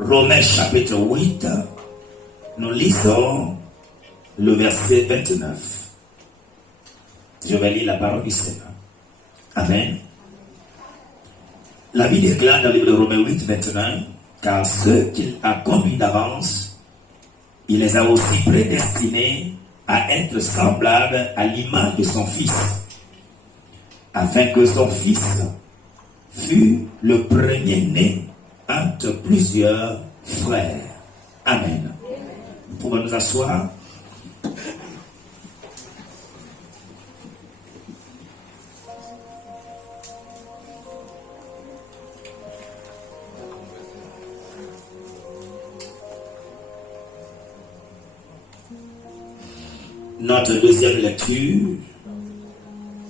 Romains chapitre 8, nous lisons le verset 29. Je vais lire la parole du Seigneur. Amen. La Bible déclare dans le livre de Romains 8, 29, car ceux qu'il a conduits d'avance, il les a aussi prédestinés à être semblables à l'image de son Fils, afin que son Fils fût le premier-né entre plusieurs frères. Amen. Nous pouvons nous asseoir. Notre deuxième lecture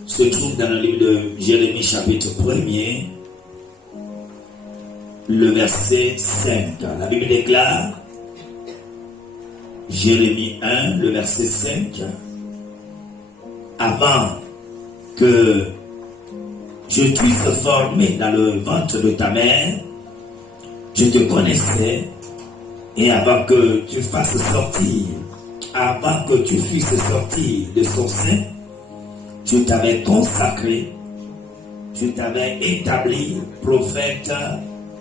se trouve dans le livre de Jérémie chapitre 1er, le verset 5. La Bible déclare, Jérémie 1, le verset 5, avant que je t'eusse formé dans le ventre de ta mère, je te connaissais, et avant que tu fasses sortir, avant que tu fusses sorti de son sein, je t'avais consacré, je t'avais établi prophète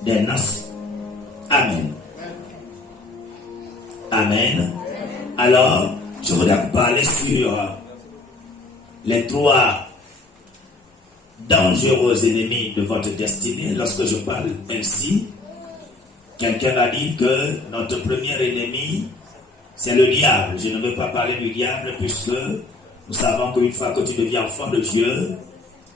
des nations. Amen. Amen. Alors, je voudrais parler sur les 3 dangereux ennemis de votre destinée. Lorsque je parle ainsi, quelqu'un a dit que notre premier ennemi, c'est le diable. Je ne veux pas parler du diable puisque nous savons qu'une fois que tu deviens enfant de Dieu,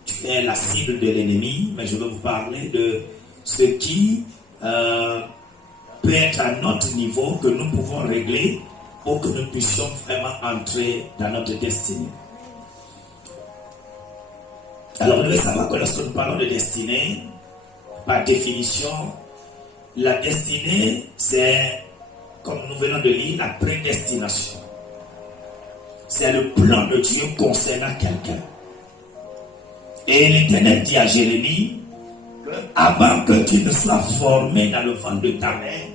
tu es la cible de l'ennemi. Mais je veux vous parler de ce qui peut être à notre niveau, que nous pouvons régler pour que nous puissions vraiment entrer dans notre destinée. Alors vous devez savoir que lorsque nous parlons de destinée, par définition, la destinée, c'est, comme nous venons de lire, la prédestination. C'est le plan de Dieu concernant quelqu'un. Et l'Éternel dit à Jérémie, avant que tu ne sois formé dans le ventre de ta mère,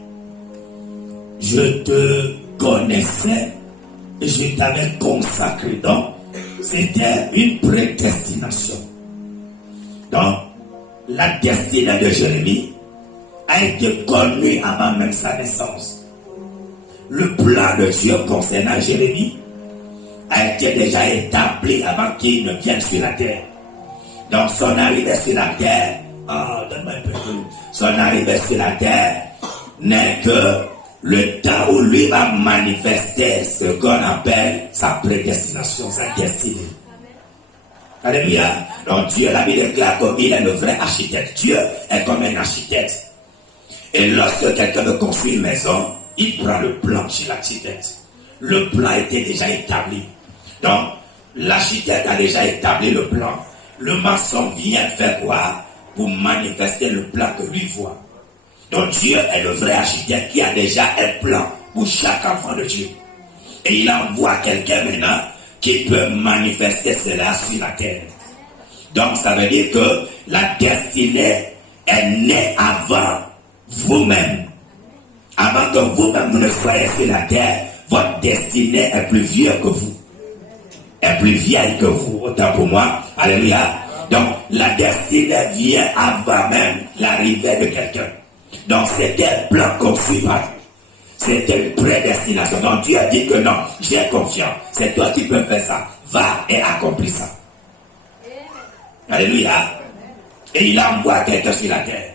je te connaissais et je t'avais consacré. Donc, c'était une prédestination. Donc, la destinée de Jérémie a été connue avant même sa naissance. Le plan de Dieu concernant Jérémie a été déjà établi avant qu'il ne vienne sur la terre. Donc son arrivée sur la terre, donne-moi un peu de... Son arrivée sur la terre n'est que le temps où lui va manifester ce qu'on appelle sa prédestination, sa destinée. Alléluia. Donc Dieu, la Bible déclare qu'il est le vrai architecte. Dieu est comme un architecte. Et lorsque quelqu'un veut construire une maison, il prend le plan chez l'architecte. Le plan était déjà établi. Donc, l'architecte a déjà établi le plan. Le maçon vient faire quoi? Pour manifester le plan que lui voit. Donc, Dieu est le vrai architecte qui a déjà un plan pour chaque enfant de Dieu. Et il envoie quelqu'un maintenant qui peut manifester cela sur la terre. Donc, ça veut dire que la destinée est née avant vous-même. Avant que vous-même ne soyez sur la terre, votre destinée est plus vieille que vous. Est plus vieille que vous, autant pour moi. Alléluia. Donc, la destinée vient avant même l'arrivée de quelqu'un. Donc, c'était un plan conçu par Dieu. C'était une prédestination. Donc, Dieu a dit que non, j'ai confiance. C'est toi qui peux faire ça. Va et accomplis ça. Alléluia. Et il envoie quelqu'un sur la terre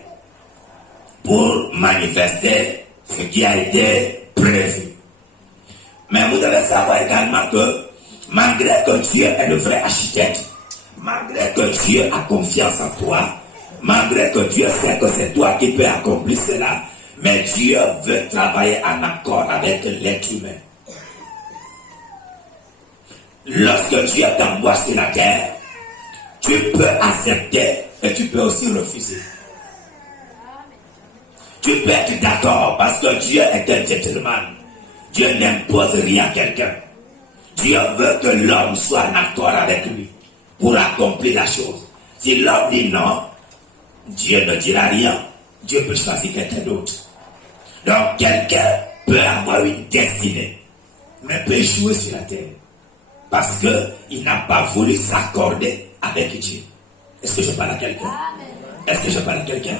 pour manifester ce qui a été prévu. Mais vous devez savoir également que malgré que Dieu est le vrai architecte, malgré que Dieu a confiance en toi, malgré que Dieu sait que c'est toi qui peux accomplir cela, mais Dieu veut travailler en accord avec l'être humain. Lorsque Dieu t'envoie sur la terre, tu peux accepter et tu peux aussi refuser. Tu peux être d'accord parce que Dieu est un gentleman. Dieu n'impose rien à quelqu'un. Dieu veut que l'homme soit en accord avec lui pour accomplir la chose. Si l'homme dit non, Dieu ne dira rien. Dieu peut choisir quelqu'un d'autre. Donc quelqu'un peut avoir une destinée, mais peut échouer sur la terre. Parce qu'il n'a pas voulu s'accorder avec Dieu. Est-ce que je parle à quelqu'un? Est-ce que je parle à quelqu'un?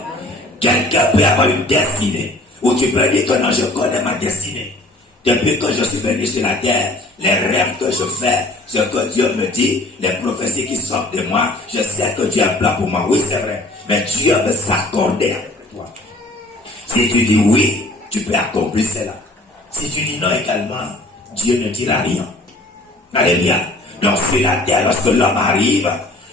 Quelqu'un peut avoir une destinée, où tu peux dire que non, je connais ma destinée. Depuis que je suis venu sur la terre, les rêves que je fais, ce que Dieu me dit, les prophéties qui sortent de moi, je sais que Dieu a un plan pour moi. Oui, c'est vrai. Mais Dieu veut s'accorder avec toi. Si tu dis oui, tu peux accomplir cela. Si tu dis non également, Dieu ne dira rien. Alléluia. Donc sur la terre, lorsque l'homme arrive,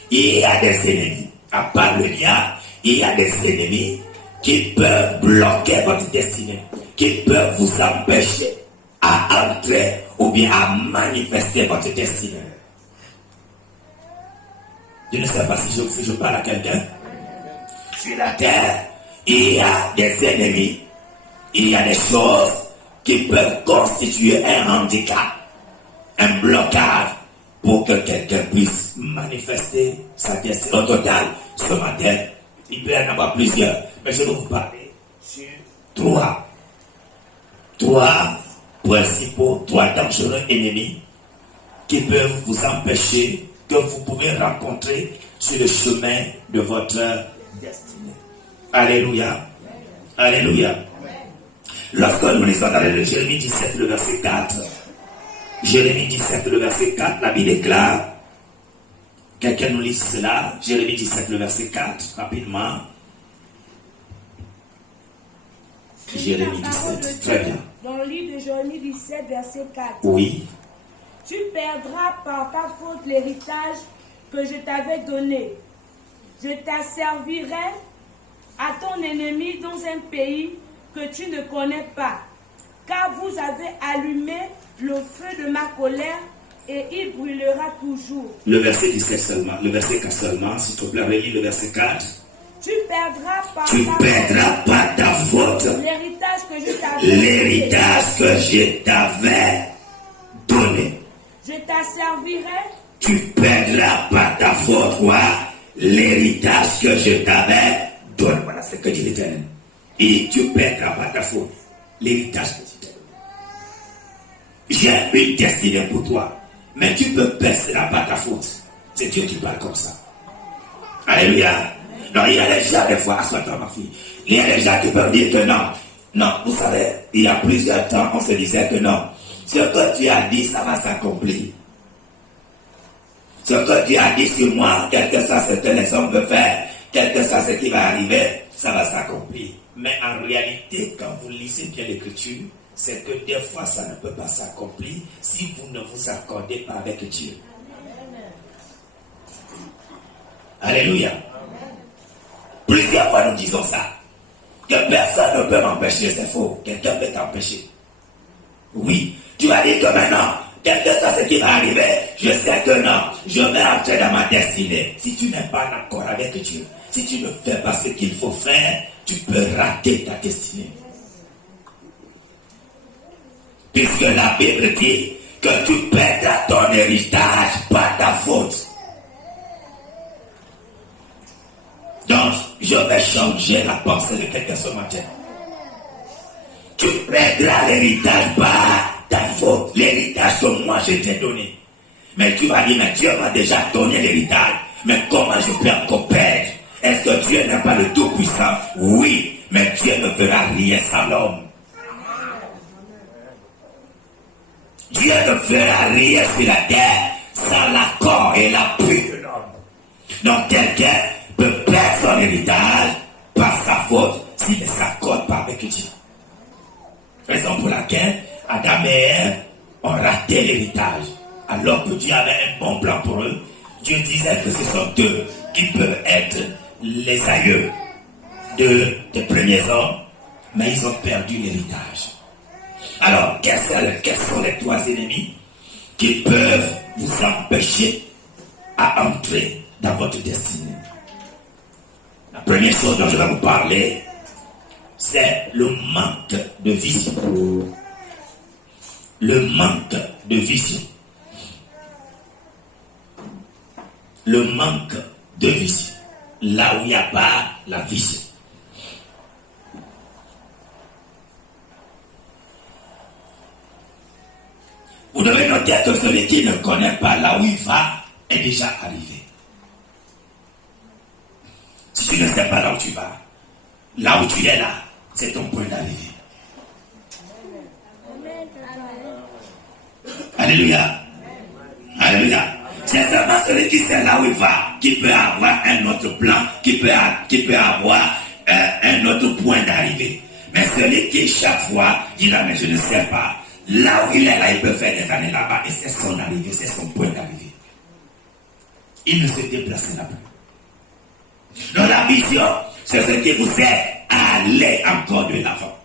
il y a des ennemis. À part le diable, il y a des ennemis qui peuvent bloquer votre destinée, qui peuvent vous empêcher à entrer ou bien à manifester votre destinée. Je ne sais pas si je parle à quelqu'un. Sur la terre, il y a des ennemis, il y a des choses qui peuvent constituer un handicap, un blocage pour que quelqu'un puisse manifester sa destinée. Au total, ce matin, il peut y en avoir plusieurs, mais je vais vous parler sur trois principaux, trois dangereux ennemis qui peuvent vous empêcher, que vous pouvez rencontrer sur le chemin de votre destinée. Alléluia. Alléluia. Lorsque nous lisons dans le Jérémie 17, le verset 4, Jérémie 17, le verset 4, la Bible déclare, quelqu'un nous lit cela, Jérémie 17, le verset 4, rapidement. Jérémie 17, très bien. Dans le livre de Jérémie 17, verset 4. Oui. Tu perdras par ta faute l'héritage que je t'avais donné. Je t'asservirai à ton ennemi dans un pays que tu ne connais pas, car vous avez allumé le feu de ma colère et il brûlera toujours. Le verset 17 seulement, le verset 4 seulement, s'il te plaît, relis le verset 4. Tu perdras par ta faute l'héritage que je t'avais donné. Je t'asservirai. Tu perdras par ta faute quoi? L'héritage que je t'avais donné. Voilà ce que dit l'Éternel. Et tu perdras par ta faute l'héritage que je t'ai donné. J'ai une destinée pour toi, mais tu peux perdre cela par ta faute. C'est Dieu qui parle comme ça. Alléluia. Non, il y a des gens, des fois, assois-toi ma fille. Il y a des gens qui peuvent dire que non. Non, vous savez, il y a plusieurs temps, on se disait que non. Ce que tu as dit, ça va s'accomplir. Ce que tu as dit sur moi, quel que soit ce que les hommes veulent faire, quel que soit ce qui va arriver, ça va s'accomplir. Mais en réalité, quand vous lisez bien l'Écriture, c'est que des fois, ça ne peut pas s'accomplir si vous ne vous accordez pas avec Dieu. Alléluia. Plusieurs fois, nous disons ça. Que personne ne peut m'empêcher, c'est faux. Quelqu'un peut t'empêcher. Oui, tu vas dire que maintenant, quel que soit ce qui va arriver, je sais que non, je vais entrer dans ma destinée. Si tu n'es pas en accord avec Dieu, si tu ne fais pas ce qu'il faut faire, tu peux rater ta destinée. Puisque la Bible dit que tu perdras ton héritage par ta faute. Donc, je vais changer la pensée de quelqu'un ce matin. Tu perdras l'héritage par ta faute, l'héritage que moi je t'ai donné. Mais tu vas dire, mais Dieu m'a déjà donné l'héritage. Mais comment je peux encore perdre? Est-ce que Dieu n'est pas le Tout-Puissant? Oui, mais Dieu ne fera rien sans l'homme. Dieu ne fera rien sur la terre sans l'accord et l'appui de l'homme. Donc quelqu'un peut perdre son héritage par sa faute s'il ne s'accorde pas avec Dieu. Raison pour laquelle Adam et Ève ont raté l'héritage. Alors que Dieu avait un bon plan pour eux, Dieu disait que ce sont eux qui peuvent être les aïeux des premiers hommes, mais ils ont perdu l'héritage. Alors, quels sont les trois ennemis qui peuvent vous empêcher à entrer dans votre destinée? La première chose dont je vais vous parler, c'est le manque de vision. Le manque de vision. Le manque de vision. Là où il n'y a pas la vision. Vous devez noter que celui qui ne connaît pas là où il va est déjà arrivé. Si tu ne sais pas là où tu vas, là où tu es là, c'est ton point d'arrivée. Alléluia. Alléluia. C'est seulement celui qui sait là où il va qui peut avoir un autre plan, qui peut avoir un autre point d'arrivée. Mais celui qui chaque fois dit là, mais je ne sais pas, là où il est là, il peut faire des années là-bas et c'est son arrivée, c'est son point d'arrivée. Il ne se déplacera plus. Donc la vision, c'est ce qui vous aide à aller encore de l'avant.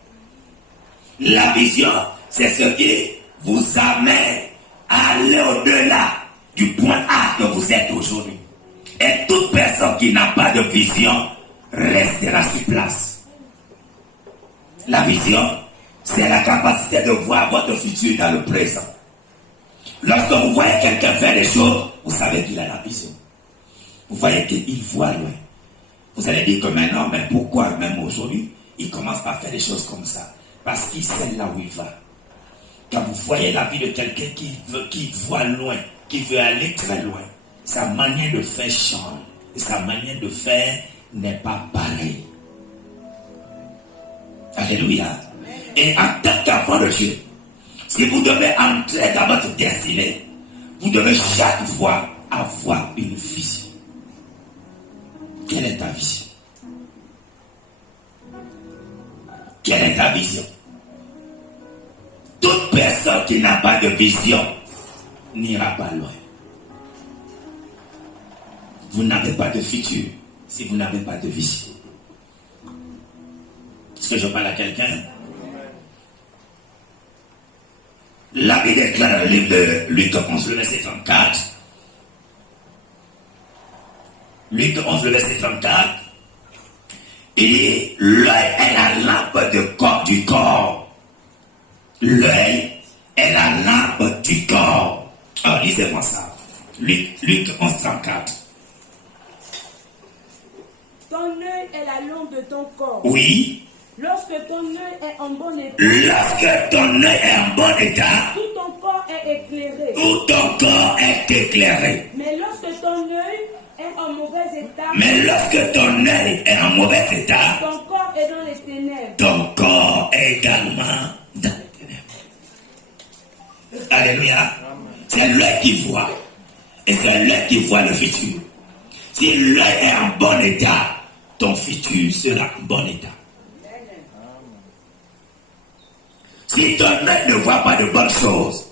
La vision, c'est ce qui vous amène à aller au-delà du point A que vous êtes aujourd'hui. Et toute personne qui n'a pas de vision restera sur place. La vision, c'est la capacité de voir votre futur dans le présent. Lorsque vous voyez quelqu'un faire des choses, vous savez qu'il a la vision. Vous voyez qu'il voit loin. Vous allez dire que maintenant, mais pourquoi même aujourd'hui, il commence par faire des choses comme ça? Parce qu'il sait là où il va. Quand vous voyez la vie de quelqu'un qui voit loin, qui veut aller très loin, sa manière de faire change. Et sa manière de faire n'est pas pareille. Alléluia. Et en tant qu'enfant de Dieu, si vous devez entrer dans votre destinée, vous devez chaque fois avoir une vision. Quelle est ta vision? Quelle est ta vision? Toute personne qui n'a pas de vision n'ira pas loin. Vous n'avez pas de futur si vous n'avez pas de vision. Est-ce que je parle à quelqu'un? La Bible déclare dans le livre de Luc 11, le verset 34. Luc 11, le verset 34. Il dit, l'œil est la lampe du corps. L'œil est la lampe du corps. Alors, lisez-moi ça. Luc 11, 34. Ton œil est la lampe de ton corps. Oui. Lorsque ton œil est en bon état, tout ton corps est éclairé. Tout ton corps est éclairé. Mais lorsque ton œil est en mauvais état, ton corps est dans les ténèbres. Ton corps est également dans les ténèbres. Alléluia. C'est l'œil qui voit. Et c'est l'œil qui voit le futur. Si l'œil est en bon état, ton futur sera en bon état. Si ton œil ne voit pas de bonnes choses,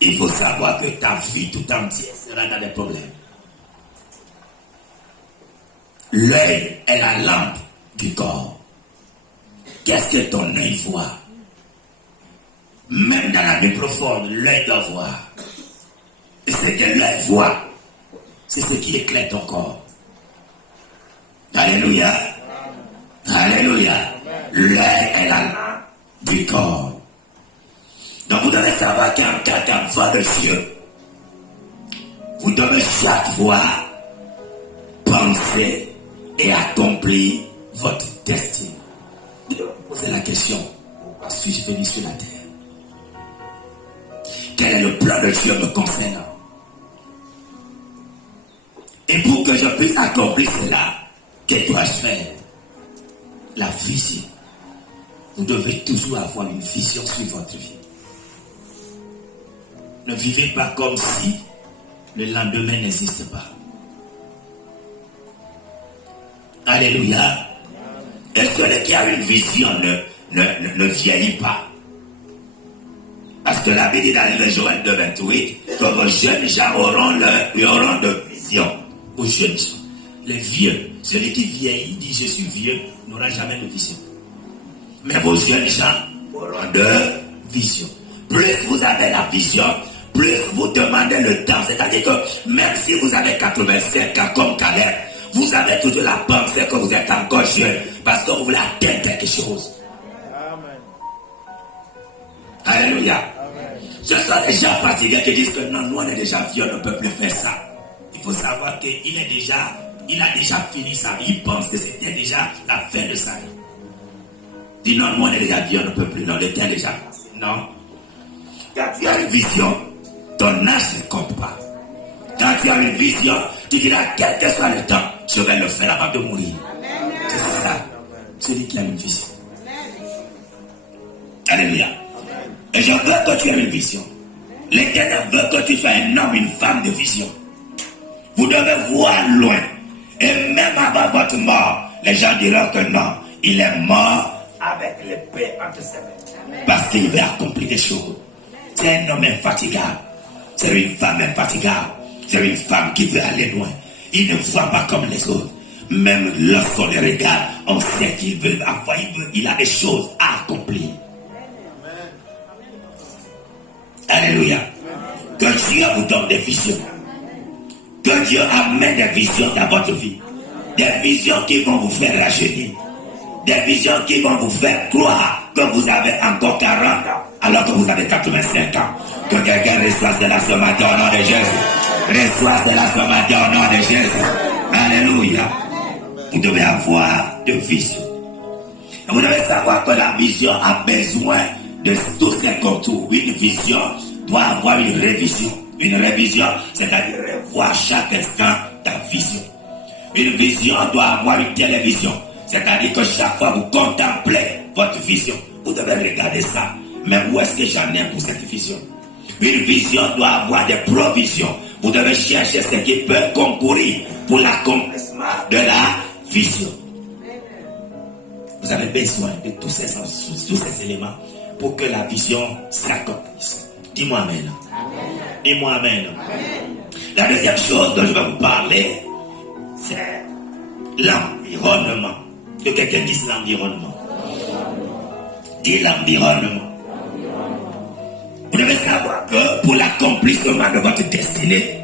il faut savoir que ta vie tout entière sera dans des problèmes. L'œil est la lampe du corps. Qu'est-ce que ton œil voit? Même dans la nuit profonde, l'œil doit voir. Et ce que l'œil voit, c'est ce qui éclaire ton corps. Alléluia. Alléluia. L'œil est la lampe du corps. Donc vous devez savoir qu'en tant qu'enfant de Dieu, vous devez chaque fois penser et accomplir votre destinée. Vous devez vous poser la question, pourquoi suis-je venu sur la terre? Quel est le plan de Dieu me concernant? Et pour que je puisse accomplir cela, que dois-je faire? La vision. Vous devez toujours avoir une vision sur votre vie. Ne vivez pas comme si le lendemain n'existe pas. Alléluia. Et celui qui a une vision ne vieillit pas. Parce que la Bible dit dans le Joël 2, 28, que vos jeunes gens auront de vision. Vos jeunes gens, les vieux, celui qui vieillit, dit je suis vieux, n'aura jamais de vision. Mais vos jeunes gens auront de vision. Plus vous avez la vision, plus vous demandez le temps. C'est-à-dire que même si vous avez 85 ans comme Caleb, vous avez toujours la pensée que vous êtes encore jeune. Parce que vous voulez atteindre quelque chose. Amen. Alléluia. Amen. Ce sont des gens fatigués qui disent que non, nous on est déjà vieux, on ne peut plus faire ça. Il faut savoir qu'il a déjà fini sa vie. Il pense que c'était déjà la fin de sa vie. Dis non, moi on est déjà vieux, on ne peut plus. Non, le temps est déjà passé. Non. Quand tu as une vision, ton âge ne compte pas. Quand tu as une vision, tu diras quel que soit le temps, je vais le faire avant de mourir. C'est ça, celui qui a une vision. Alléluia. Et je veux que tu aies une vision. L'Éternel veut que tu sois un homme, une femme de vision. Vous devez voir loin. Et même avant votre mort, les gens diront que non, il est mort avec l'épée entre ses mains. Parce qu'il veut accomplir des choses. C'est un homme infatigable. C'est une femme infatigable. C'est une femme qui veut aller loin. Il ne voit pas comme les autres. Même lorsqu'on les regarde, on sait qu'il veut avoir, il a des choses à accomplir. Alléluia. Que Dieu vous donne des visions. Que Dieu amène des visions dans votre vie. Des visions qui vont vous faire rajeunir. Des visions qui vont vous faire croire que vous avez encore 40 ans alors que vous avez 85 ans. Que quelqu'un reçoive cela ce matin au nom de Jésus. Reçoive cela ce matin au nom de Jésus. Alléluia. Vous devez avoir de vision. Et vous devez savoir que la vision a besoin de tous ses contours. Une vision doit avoir une révision. Une révision, c'est-à-dire revoir chaque instant ta vision. Une vision doit avoir une télévision. C'est-à-dire que chaque fois vous contemplez votre vision, vous devez regarder ça. Mais où est-ce que j'en ai pour cette vision? Une vision doit avoir des provisions. Vous devez chercher ce qui peut concourir pour l'accomplissement de la vision. Vous avez besoin de tous ces éléments pour que la vision s'accomplisse. Dis-moi amen. Dis-moi amen. La deuxième chose dont je vais vous parler, c'est l'environnement. Que quelqu'un dise l'environnement. Dis l'environnement. Vous devez savoir que pour l'accomplissement de votre destinée,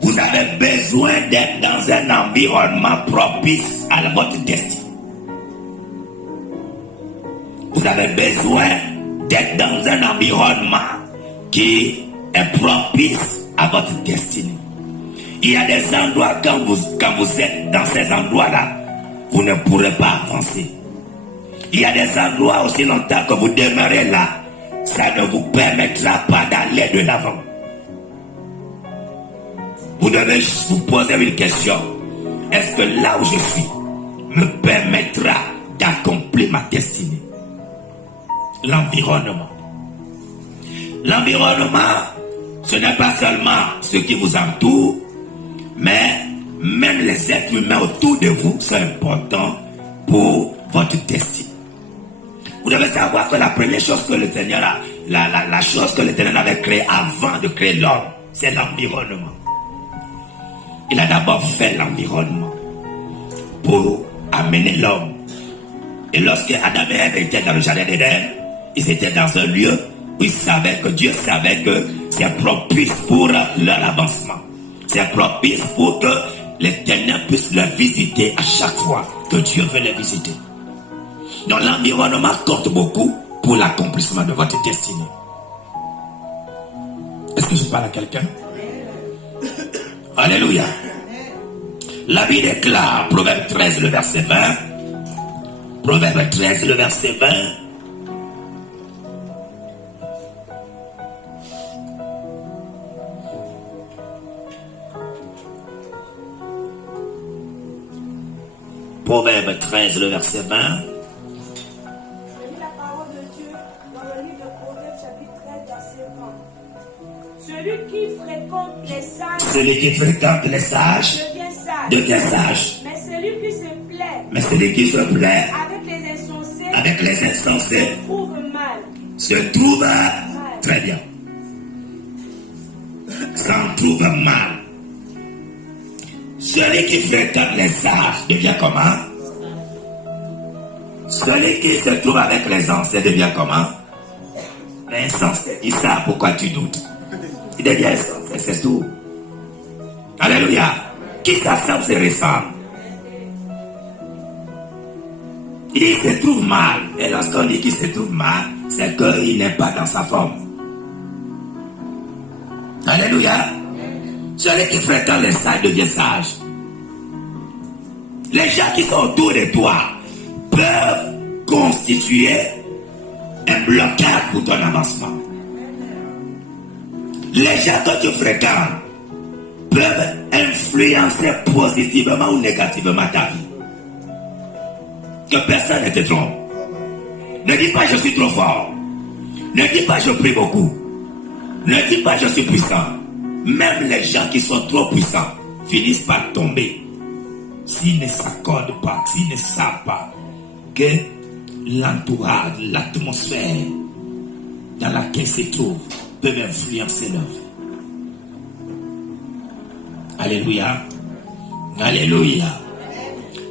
vous avez besoin d'être dans un environnement propice à votre destinée. Vous avez besoin d'être dans un environnement qui est propice à votre destinée. Il y a des endroits, quand vous êtes dans ces endroits-là, vous ne pourrez pas avancer. Il y a des endroits aussi longtemps que vous demeurez là, ça ne vous permettra pas d'aller de l'avant. Vous devez vous poser une question. Est-ce que là où je suis me permettra d'accomplir ma destinée? L'environnement. L'environnement, ce n'est pas seulement ce qui vous entoure, mais même les êtres humains autour de vous sont importants pour votre destinée. Vous devez savoir que la première chose que le Seigneur a, la chose que le Seigneur avait créée avant de créer l'homme, c'est l'environnement. Il a d'abord fait l'environnement pour amener l'homme. Et lorsque Adam et Ève étaient dans le jardin d'Éden, ils étaient dans un lieu où ils savaient que Dieu savait que c'est propice pour leur avancement. C'est propice pour que l'Éternel puisse leur visiter à chaque fois que Dieu veut les visiter. Donc l'environnement compte beaucoup pour l'accomplissement de votre destinée. Est-ce que je parle à quelqu'un? Alléluia. La Bible déclare, Proverbe 13, le verset 20. Proverbe 13, le verset 20. Proverbe 13, le verset 20. Je lis la parole de Dieu dans le livre de Proverbe, chapitre 13, verset 20. Celui qui fréquente les sages devient sage. Mais celui qui se plaît avec les insensés se trouve mal. très bien. S'en trouve mal. Celui qui fréquente les sages devient comment? Celui qui se trouve avec les insensés devient comment? L'insensé. Il sait pourquoi tu doutes. Il devient insensé, c'est tout. Alléluia. Qui s'assemble se ressemble. Il se trouve mal. Et lorsqu'on dit qu'il se trouve mal, c'est qu'il n'est pas dans sa forme. Alléluia. Celui qui fréquente les sages devient sage. Les gens qui sont autour de toi peuvent constituer un blocage pour ton avancement. Les gens que tu fréquentes peuvent influencer positivement ou négativement ta vie. Que personne ne te trompe. Ne dis pas je suis trop fort. Ne dis pas je prie beaucoup. Ne dis pas je suis puissant. Même les gens qui sont trop puissants finissent par tomber s'ils ne s'accordent pas, s'ils ne savent pas que l'entourage, l'atmosphère dans laquelle se trouvent peuvent influencer leur vie. Alléluia. Alléluia.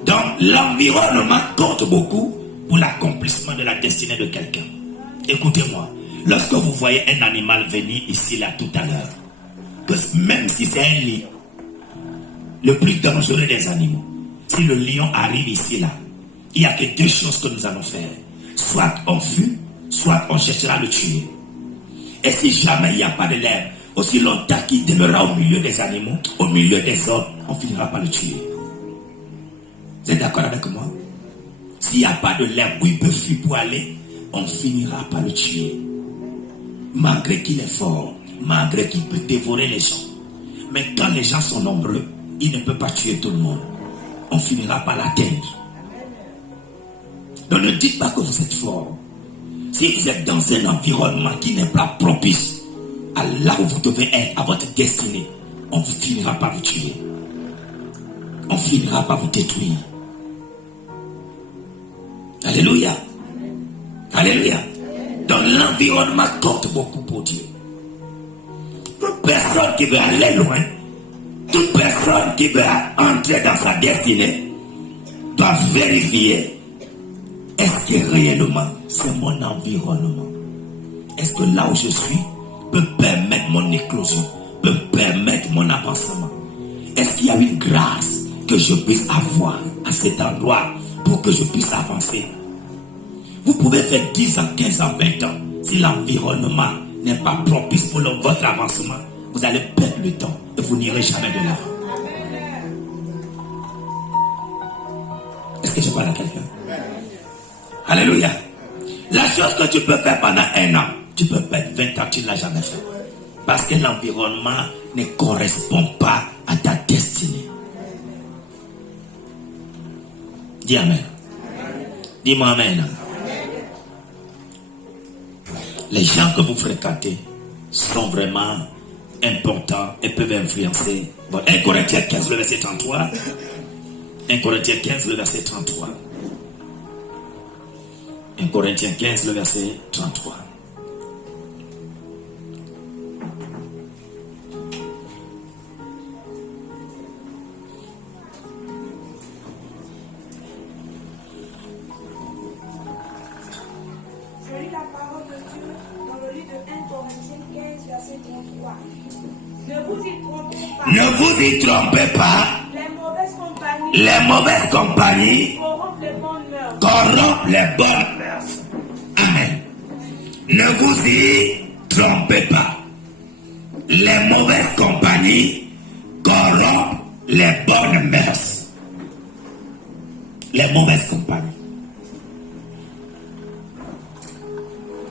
Donc l'environnement compte beaucoup pour l'accomplissement de la destinée de quelqu'un. Écoutez-moi, lorsque vous voyez un animal venir ici là tout à l'heure, que même si c'est un lion, le plus dangereux des animaux, si le lion arrive ici là, il n'y a que deux choses que nous allons faire. Soit on fuit, soit on cherchera à le tuer. Et si jamais il n'y a pas de l'herbe, aussi longtemps qu'il demeurera au milieu des animaux, au milieu des hommes, on finira par le tuer. Vous êtes d'accord avec moi? S'il n'y a pas de l'herbe où il peut fuir pour aller, on finira par le tuer. Malgré qu'il est fort, malgré qu'il peut dévorer les gens. Mais quand les gens sont nombreux, il ne peut pas tuer tout le monde. On finira par l'atteindre. Donc ne dites pas que vous êtes fort. Si vous êtes dans un environnement qui n'est pas propice à là où vous devez être, à votre destinée, on finira par vous tuer. On finira par vous détruire. Alléluia. Alléluia. Donc l'environnement compte beaucoup pour Dieu. Toute personne qui veut aller loin, toute personne qui veut entrer dans sa destinée, doit vérifier, est-ce que réellement c'est mon environnement? Est-ce que là où je suis peut permettre mon éclosion, peut permettre mon avancement? Est-ce qu'il y a une grâce que je puisse avoir à cet endroit pour que je puisse avancer? Vous pouvez faire 10 ans, 15 ans, 20 ans. Si l'environnement n'est pas propice pour votre avancement, vous allez perdre le temps et vous n'irez jamais de l'avant. Est-ce que je parle à quelqu'un? Alléluia. La chose que tu peux faire pendant 1 an, tu peux perdre 20 ans, tu ne l'as jamais fait. Parce que l'environnement ne correspond pas à ta destinée. Dis Amen. Dis-moi Amen. Les gens que vous fréquentez sont vraiment importants et peuvent influencer. Bon, 1 Corinthiens 15, le verset 33. 1 Corinthiens 15, le verset 33. 1 Corinthiens 15, le verset 33. Je lis la parole de Dieu dans le livre de 1 Corinthiens 15, verset 33. Ne vous y trompez pas. Ne vous y trompez pas. Les mauvaises compagnies corrompent les bonnes mœurs. Amen. Ne vous y trompez pas. Les mauvaises compagnies corrompent les bonnes mœurs. Les mauvaises compagnies.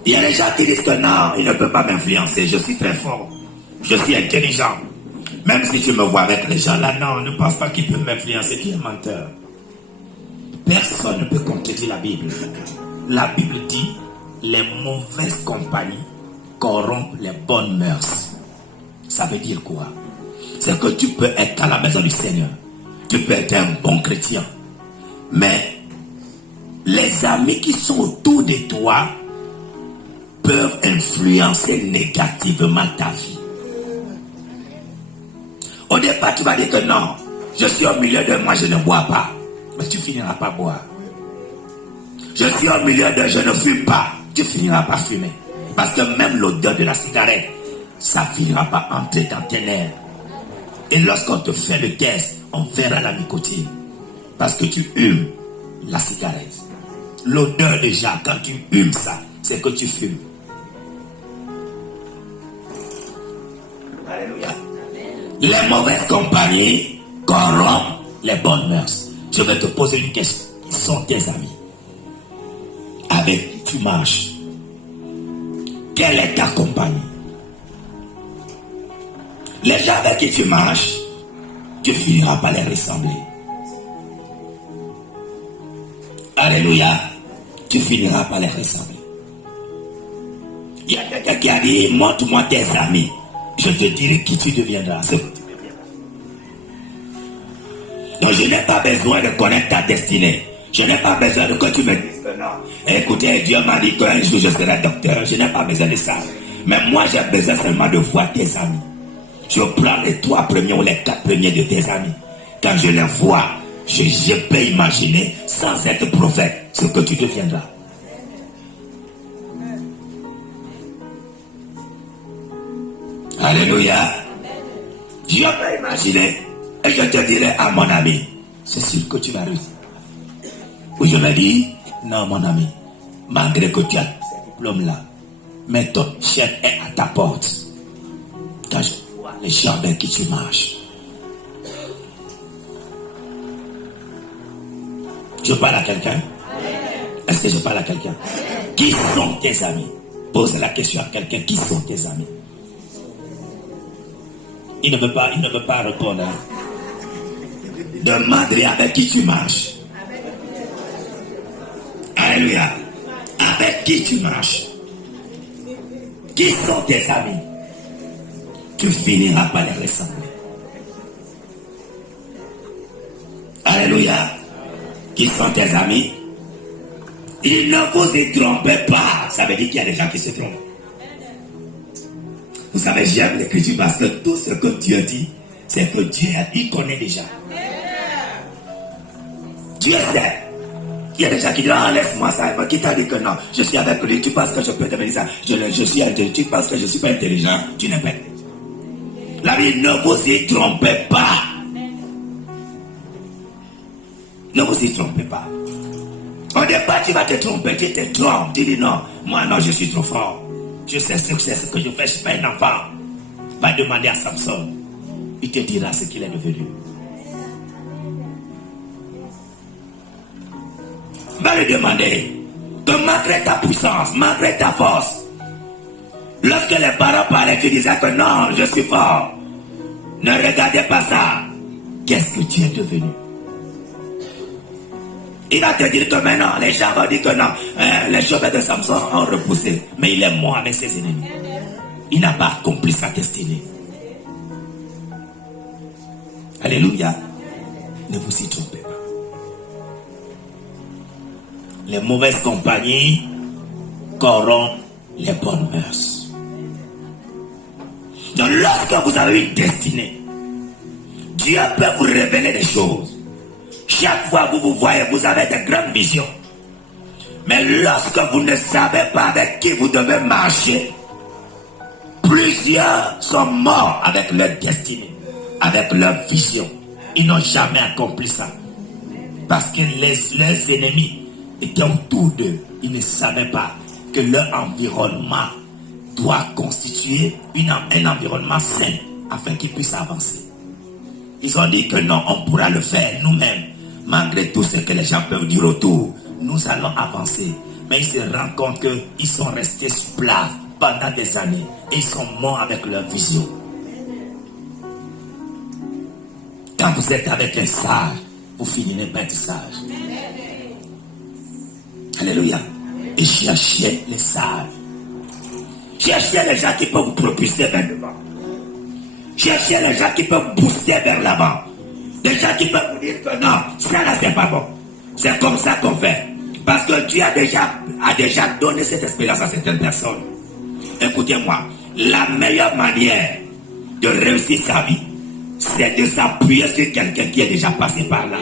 Il y a des gens qui disent que non, il ne peut pas m'influencer. Je suis très fort. Je suis intelligent. Même si tu me vois avec les gens là, non, ne pense pas qu'il peut m'influencer, qui est menteur. Personne ne peut contredire la Bible. La Bible dit, les mauvaises compagnies corrompent les bonnes mœurs. Ça veut dire quoi? C'est que tu peux être à la maison du Seigneur. Tu peux être un bon chrétien. Mais les amis qui sont autour de toi peuvent influencer négativement ta vie. Au départ, tu vas dire que non, je suis au milieu de moi, je ne bois pas. Mais tu finiras par boire. Je suis au milieu de je ne fume pas. Tu finiras par fumer. Parce que même l'odeur de la cigarette, ça finira par entrer dans tes nerfs. Et lorsqu'on te fait le test, on verra la nicotine. Parce que tu humes la cigarette. L'odeur déjà, quand tu humes ça, c'est que tu fumes. Alléluia. Les mauvaises compagnies corrompent les bonnes mœurs. Je vais te poser une question. Qui sont tes amis? Avec qui tu marches? Quelle est ta compagnie? Les gens avec qui tu marches, tu finiras par les ressembler. Alléluia. Tu finiras par les ressembler. Il y a quelqu'un qui a dit, montre-moi tes amis. Je te dirai qui tu deviendras. Ce que tu deviendras. Donc je n'ai pas besoin de connaître ta destinée. Je n'ai pas besoin de que tu me dises que non. Écoutez, Dieu m'a dit qu'un jour je serai docteur. Je n'ai pas besoin de ça. Mais moi j'ai besoin seulement de voir tes amis. Je prends les 3 premiers ou les 4 premiers de tes amis. Quand je les vois, je peux imaginer, sans être prophète, ce que tu deviendras. Alléluia. Je peux imaginer et je te dirai à mon ami, c'est sûr que tu vas réussir. Ou je me dis, non mon ami, malgré que tu as ce diplôme-là, mais ton chef est à ta porte. Quand je vois les gens avec qui tu marches, je parle à quelqu'un? Est-ce que je parle à quelqu'un? Qui sont tes amis? Pose la question à quelqu'un. Qui sont tes amis? Il ne veut pas répondre. Demande-lui avec qui tu marches. Alléluia. Avec qui tu marches? Qui sont tes amis? Tu finiras par les ressembler. Alléluia. Qui sont tes amis? Il ne vous y trompez pas. Ça veut dire qu'il y a des gens qui se trompent. Vous savez, j'aime l'écriture parce que tout ce que Dieu dit, c'est que Dieu, il connaît déjà. Dieu sait. Il y a des gens qui disent, ah, laisse-moi ça. Qui t'a dit que non, je suis avec lui, tu penses que je peux devenir ça. Je suis intelligent, tu penses que je ne suis pas intelligent. Tu n'es pas intelligent. La vie, ne vous y trompez pas. Ne vous y trompez pas. Au départ, tu vas te tromper, tu te trompes. Tu dis non, moi non, je suis trop fort. Je sais ce que c'est ce que je fais, je ne suis pas un enfant. Va demander à Samson. Il te dira ce qu'il est devenu. Va lui demander que malgré ta puissance, malgré ta force, lorsque les parents parlaient, tu disais que non, je suis fort. Ne regardez pas ça. Qu'est-ce que tu es devenu? Il va te dire que maintenant, les gens vont dire que non, les cheveux de Samson ont repoussé. Mais il est mort avec ses ennemis. Il n'a pas accompli sa destinée. Alléluia. Ne vous y trompez pas. Les mauvaises compagnies corrompent les bonnes mœurs. Donc lorsque vous avez une destinée, Dieu peut vous révéler des choses. Chaque fois que vous voyez, vous avez de grandes visions. Mais lorsque vous ne savez pas avec qui vous devez marcher, plusieurs sont morts avec leur destinée, avec leur vision. Ils n'ont jamais accompli ça. Parce que leurs ennemis étaient autour d'eux. Ils ne savaient pas que leur environnement doit constituer un environnement sain afin qu'ils puissent avancer. Ils ont dit que non, on pourra le faire nous-mêmes. Malgré tout ce que les gens peuvent dire autour, nous allons avancer. Mais ils se rendent compte qu'ils sont restés sur place pendant des années. Et ils sont morts avec leur vision. Quand vous êtes avec les sages, vous finirez par être sages. Alléluia. Et cherchez les sages. Cherchez les gens qui peuvent vous propulser vers devant. Cherchez les gens qui peuvent booster vers l'avant. Des gens qui peuvent vous dire que non, ça là c'est pas bon. C'est comme ça qu'on fait. Parce que Dieu a déjà donné cette expérience à certaines personnes. Écoutez-moi, la meilleure manière de réussir sa vie, c'est de s'appuyer sur quelqu'un qui est déjà passé par là.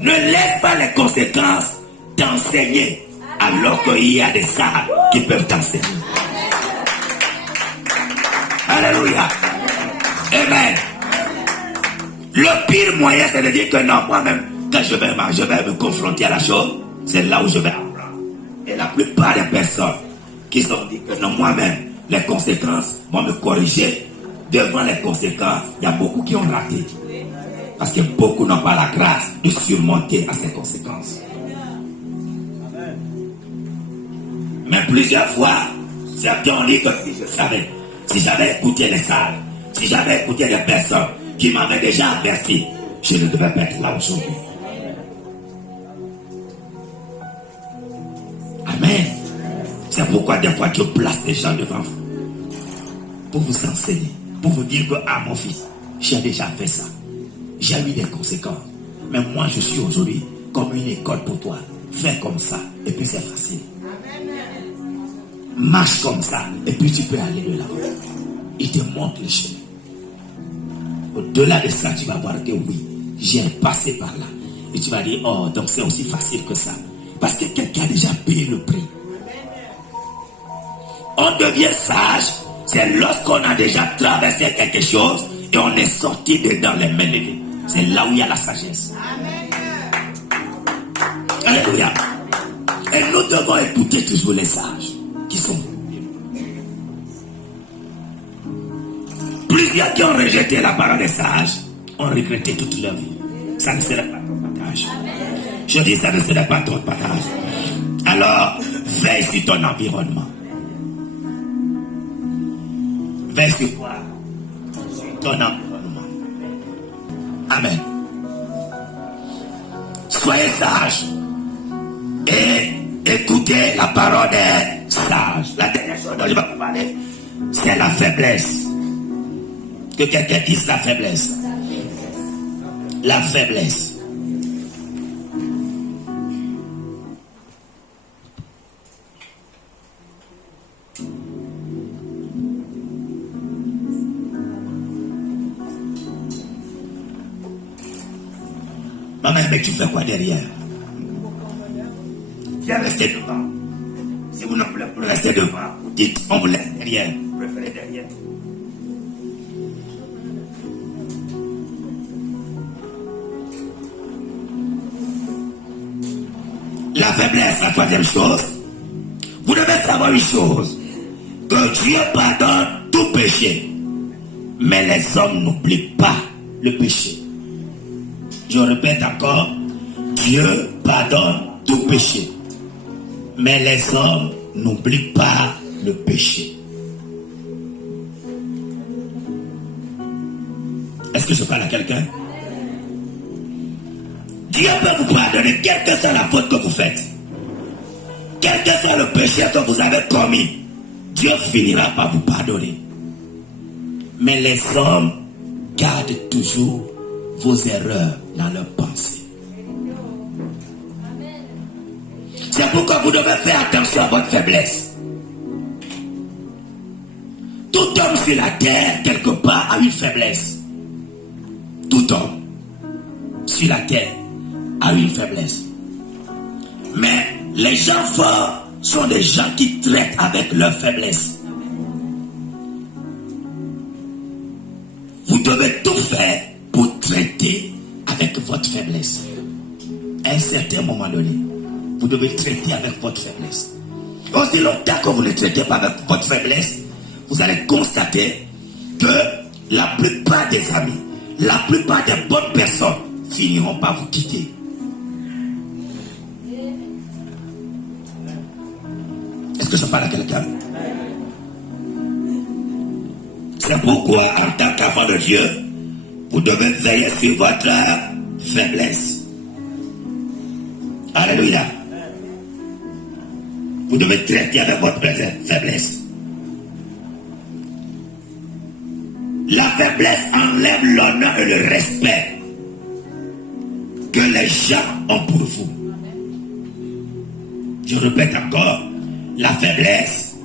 Ne laisse pas les conséquences t'enseigner alors qu'il y a des sages qui peuvent t'enseigner. Alléluia. Amen. Le pire moyen, c'est de dire que non, moi-même, quand je vais me confronter à la chose, c'est là où je vais apprendre. Et la plupart des personnes qui sont dit que non, moi-même, les conséquences vont me corriger. Devant les conséquences, il y a beaucoup qui ont raté. Parce que beaucoup n'ont pas la grâce de surmonter à ces conséquences. Mais plusieurs fois, certains ont dit que si je savais, Si j'avais écouté les sages, si j'avais écouté les personnes qui m'avaient déjà averti, je ne devais pas être là aujourd'hui. Amen. C'est pourquoi des fois Dieu place des gens devant vous pour vous enseigner, pour vous dire que, ah mon fils, j'ai déjà fait ça. J'ai eu des conséquences. Mais moi je suis aujourd'hui comme une école pour toi. Fais comme ça et puis c'est facile. Marche comme ça et puis tu peux aller de là-bas. Il te montre le chemin. Au-delà de ça, tu vas voir que oui, j'ai passé par là. Et tu vas dire, oh, donc c'est aussi facile que ça. Parce que quelqu'un a déjà payé le prix. On devient sage, c'est lorsqu'on a déjà traversé quelque chose et on est sorti dedans les mains levées. C'est là où il y a la sagesse. Alléluia. Et nous devons écouter toujours les sages qui sont. Plusieurs qui ont rejeté la parole des sages ont regretté toute leur vie. Ça ne serait pas ton partage. Je dis, ça ne serait pas ton partage. Alors, veille sur ton environnement. Veille sur quoi? Sur ton environnement. Amen. Soyez sages et écoutez la parole des sages. La dernière chose dont je vais vous parler, c'est la faiblesse. Que quelqu'un dise la faiblesse. La faiblesse. Maman, mais tu fais quoi derrière? Viens rester devant. Si vous ne voulez plus rester devant, vous dites on vous laisse derrière. Vous préférez derrière. La faiblesse, la troisième chose. Vous devez savoir une chose. Que Dieu pardonne tout péché. Mais les hommes n'oublient pas le péché. Je répète encore. Dieu pardonne tout péché. Mais les hommes n'oublient pas le péché. Est-ce que je parle à quelqu'un? Dieu peut vous pardonner, quelle que soit la faute que vous faites. Quel que soit le péché que vous avez commis. Dieu finira par vous pardonner. Mais les hommes gardent toujours vos erreurs dans leurs pensées. C'est pourquoi vous devez faire attention à votre faiblesse. Tout homme sur la terre, quelque part, a une faiblesse. Tout homme sur la terre a une faiblesse. Mais les gens forts sont des gens qui traitent avec leur faiblesse. Vous devez tout faire pour traiter avec votre faiblesse. À un certain moment donné, vous devez traiter avec votre faiblesse. Aussi longtemps que vous ne traitez pas avec votre faiblesse, vous allez constater que la plupart des amis, la plupart des bonnes personnes finiront par vous quitter. Est-ce que je parle à quelqu'un? C'est pourquoi, en tant qu'enfant de Dieu, vous devez veiller sur votre faiblesse. Alléluia. Vous devez traiter avec votre faiblesse. La faiblesse enlève l'honneur et le respect que les gens ont pour vous. Je répète encore, la faiblesse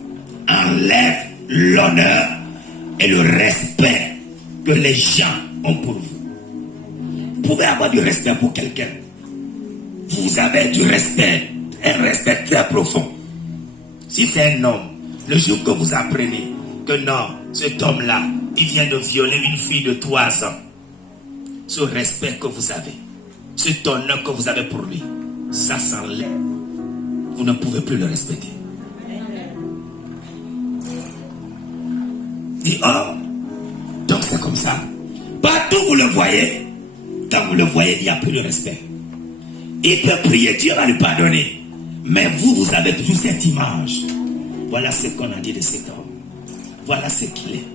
enlève l'honneur et le respect que les gens ont pour vous. Vous pouvez avoir du respect pour quelqu'un. Vous avez du respect, un respect très profond. Si c'est un homme, le jour que vous apprenez que non, cet homme-là, il vient de violer une fille de 3 ans, ce respect que vous avez, cet honneur que vous avez pour lui, ça s'enlève. Vous ne pouvez plus le respecter. Dit, oh, donc c'est comme ça. Partout vous le voyez, quand vous le voyez, il n'y a plus de respect. Il peut prier, Dieu va lui pardonner. Mais vous avez toujours cette image. Voilà ce qu'on a dit de cet homme. Voilà ce qu'il est.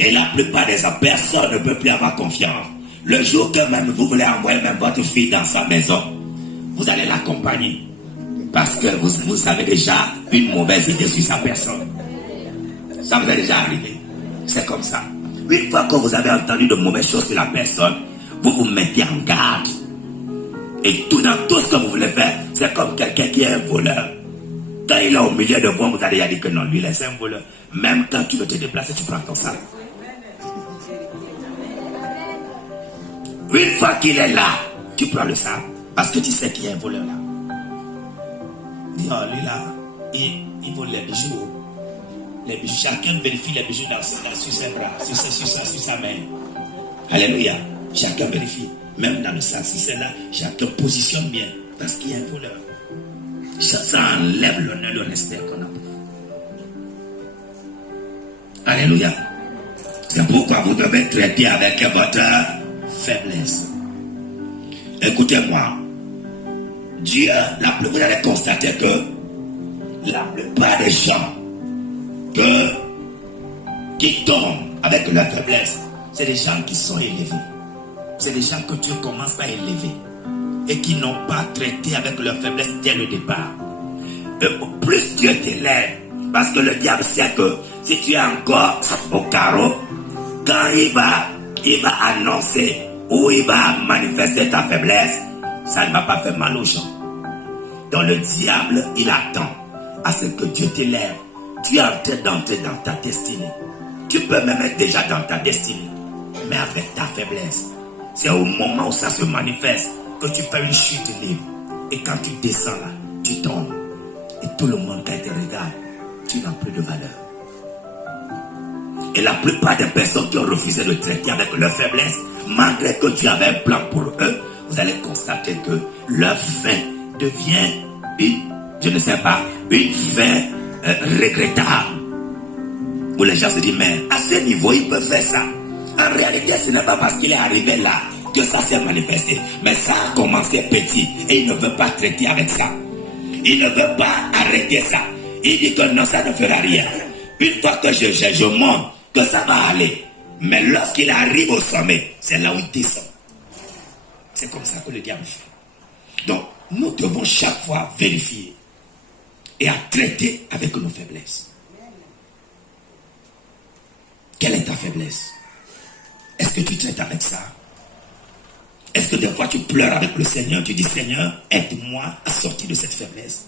Et la plupart des gens, personne ne peut plus avoir confiance. Le jour que même vous voulez envoyer même votre fille dans sa maison, vous allez l'accompagner. Parce que vous savez déjà une mauvaise idée sur sa personne. Ça vous est déjà arrivé. C'est comme ça. Une fois que vous avez entendu de mauvaises choses sur la personne, vous vous mettez en garde. Et dans tout ce que vous voulez faire, c'est comme quelqu'un qui est un voleur. Quand il est au milieu de vous, vous allez dire que non, lui, il est un voleur. Même quand tu veux te déplacer, tu prends ton sac. Une fois qu'il est là, tu prends le sac. Parce que tu sais qu'il y a un voleur là. Non, lui là, il vole les bijoux. Les bijoux. Chacun vérifie les bijoux sur ses bras, sur sa main. Alléluia. Chacun vérifie. Même dans le sac, si c'est là, chacun positionne bien. Parce qu'il y a un voleur. Ça enlève l'honneur, le respect qu'on a pour vous. Alléluia. C'est pourquoi vous devez traiter avec votre faiblesse. Écoutez-moi. Dieu, vous allez constater que la plupart des gens qui tombent avec leur faiblesse, c'est des gens qui sont élevés. C'est des gens que Dieu commence à élever et qui n'ont pas traité avec leur faiblesse dès le départ. Et plus Dieu t'élève, parce que le diable sait que si tu es encore au carreau, quand il va annoncer ou il va manifester ta faiblesse, ça ne va pas faire mal aux gens. Donc le diable, il attend à ce que Dieu t'élève. Tu es en train d'entrer dans ta destinée. Tu peux même être déjà dans ta destinée, mais avec ta faiblesse. C'est au moment où ça se manifeste que tu fais une chute libre. Et quand tu descends là, tu tombes. Et tout le monde qui te regarde, tu n'as plus de valeur. Et la plupart des personnes qui ont refusé de traiter avec leur faiblesse, malgré que Dieu avait un plan pour eux, vous allez constater que leur fin devient une fin regrettable. Où les gens se disent, mais à ce niveau, il peut faire ça. En réalité, ce n'est pas parce qu'il est arrivé là que ça s'est manifesté. Mais ça a commencé petit et il ne veut pas traiter avec ça. Il ne veut pas arrêter ça. Il dit que non, ça ne fera rien. Une fois que je montre que ça va aller. Mais lorsqu'il arrive au sommet, c'est là où il descend. C'est comme ça que le diable fait. Donc, nous devons chaque fois vérifier et à traiter avec nos faiblesses. Quelle est ta faiblesse? Est-ce que tu traites avec ça? Est-ce que des fois tu pleures avec le Seigneur, tu dis Seigneur, aide-moi à sortir de cette faiblesse,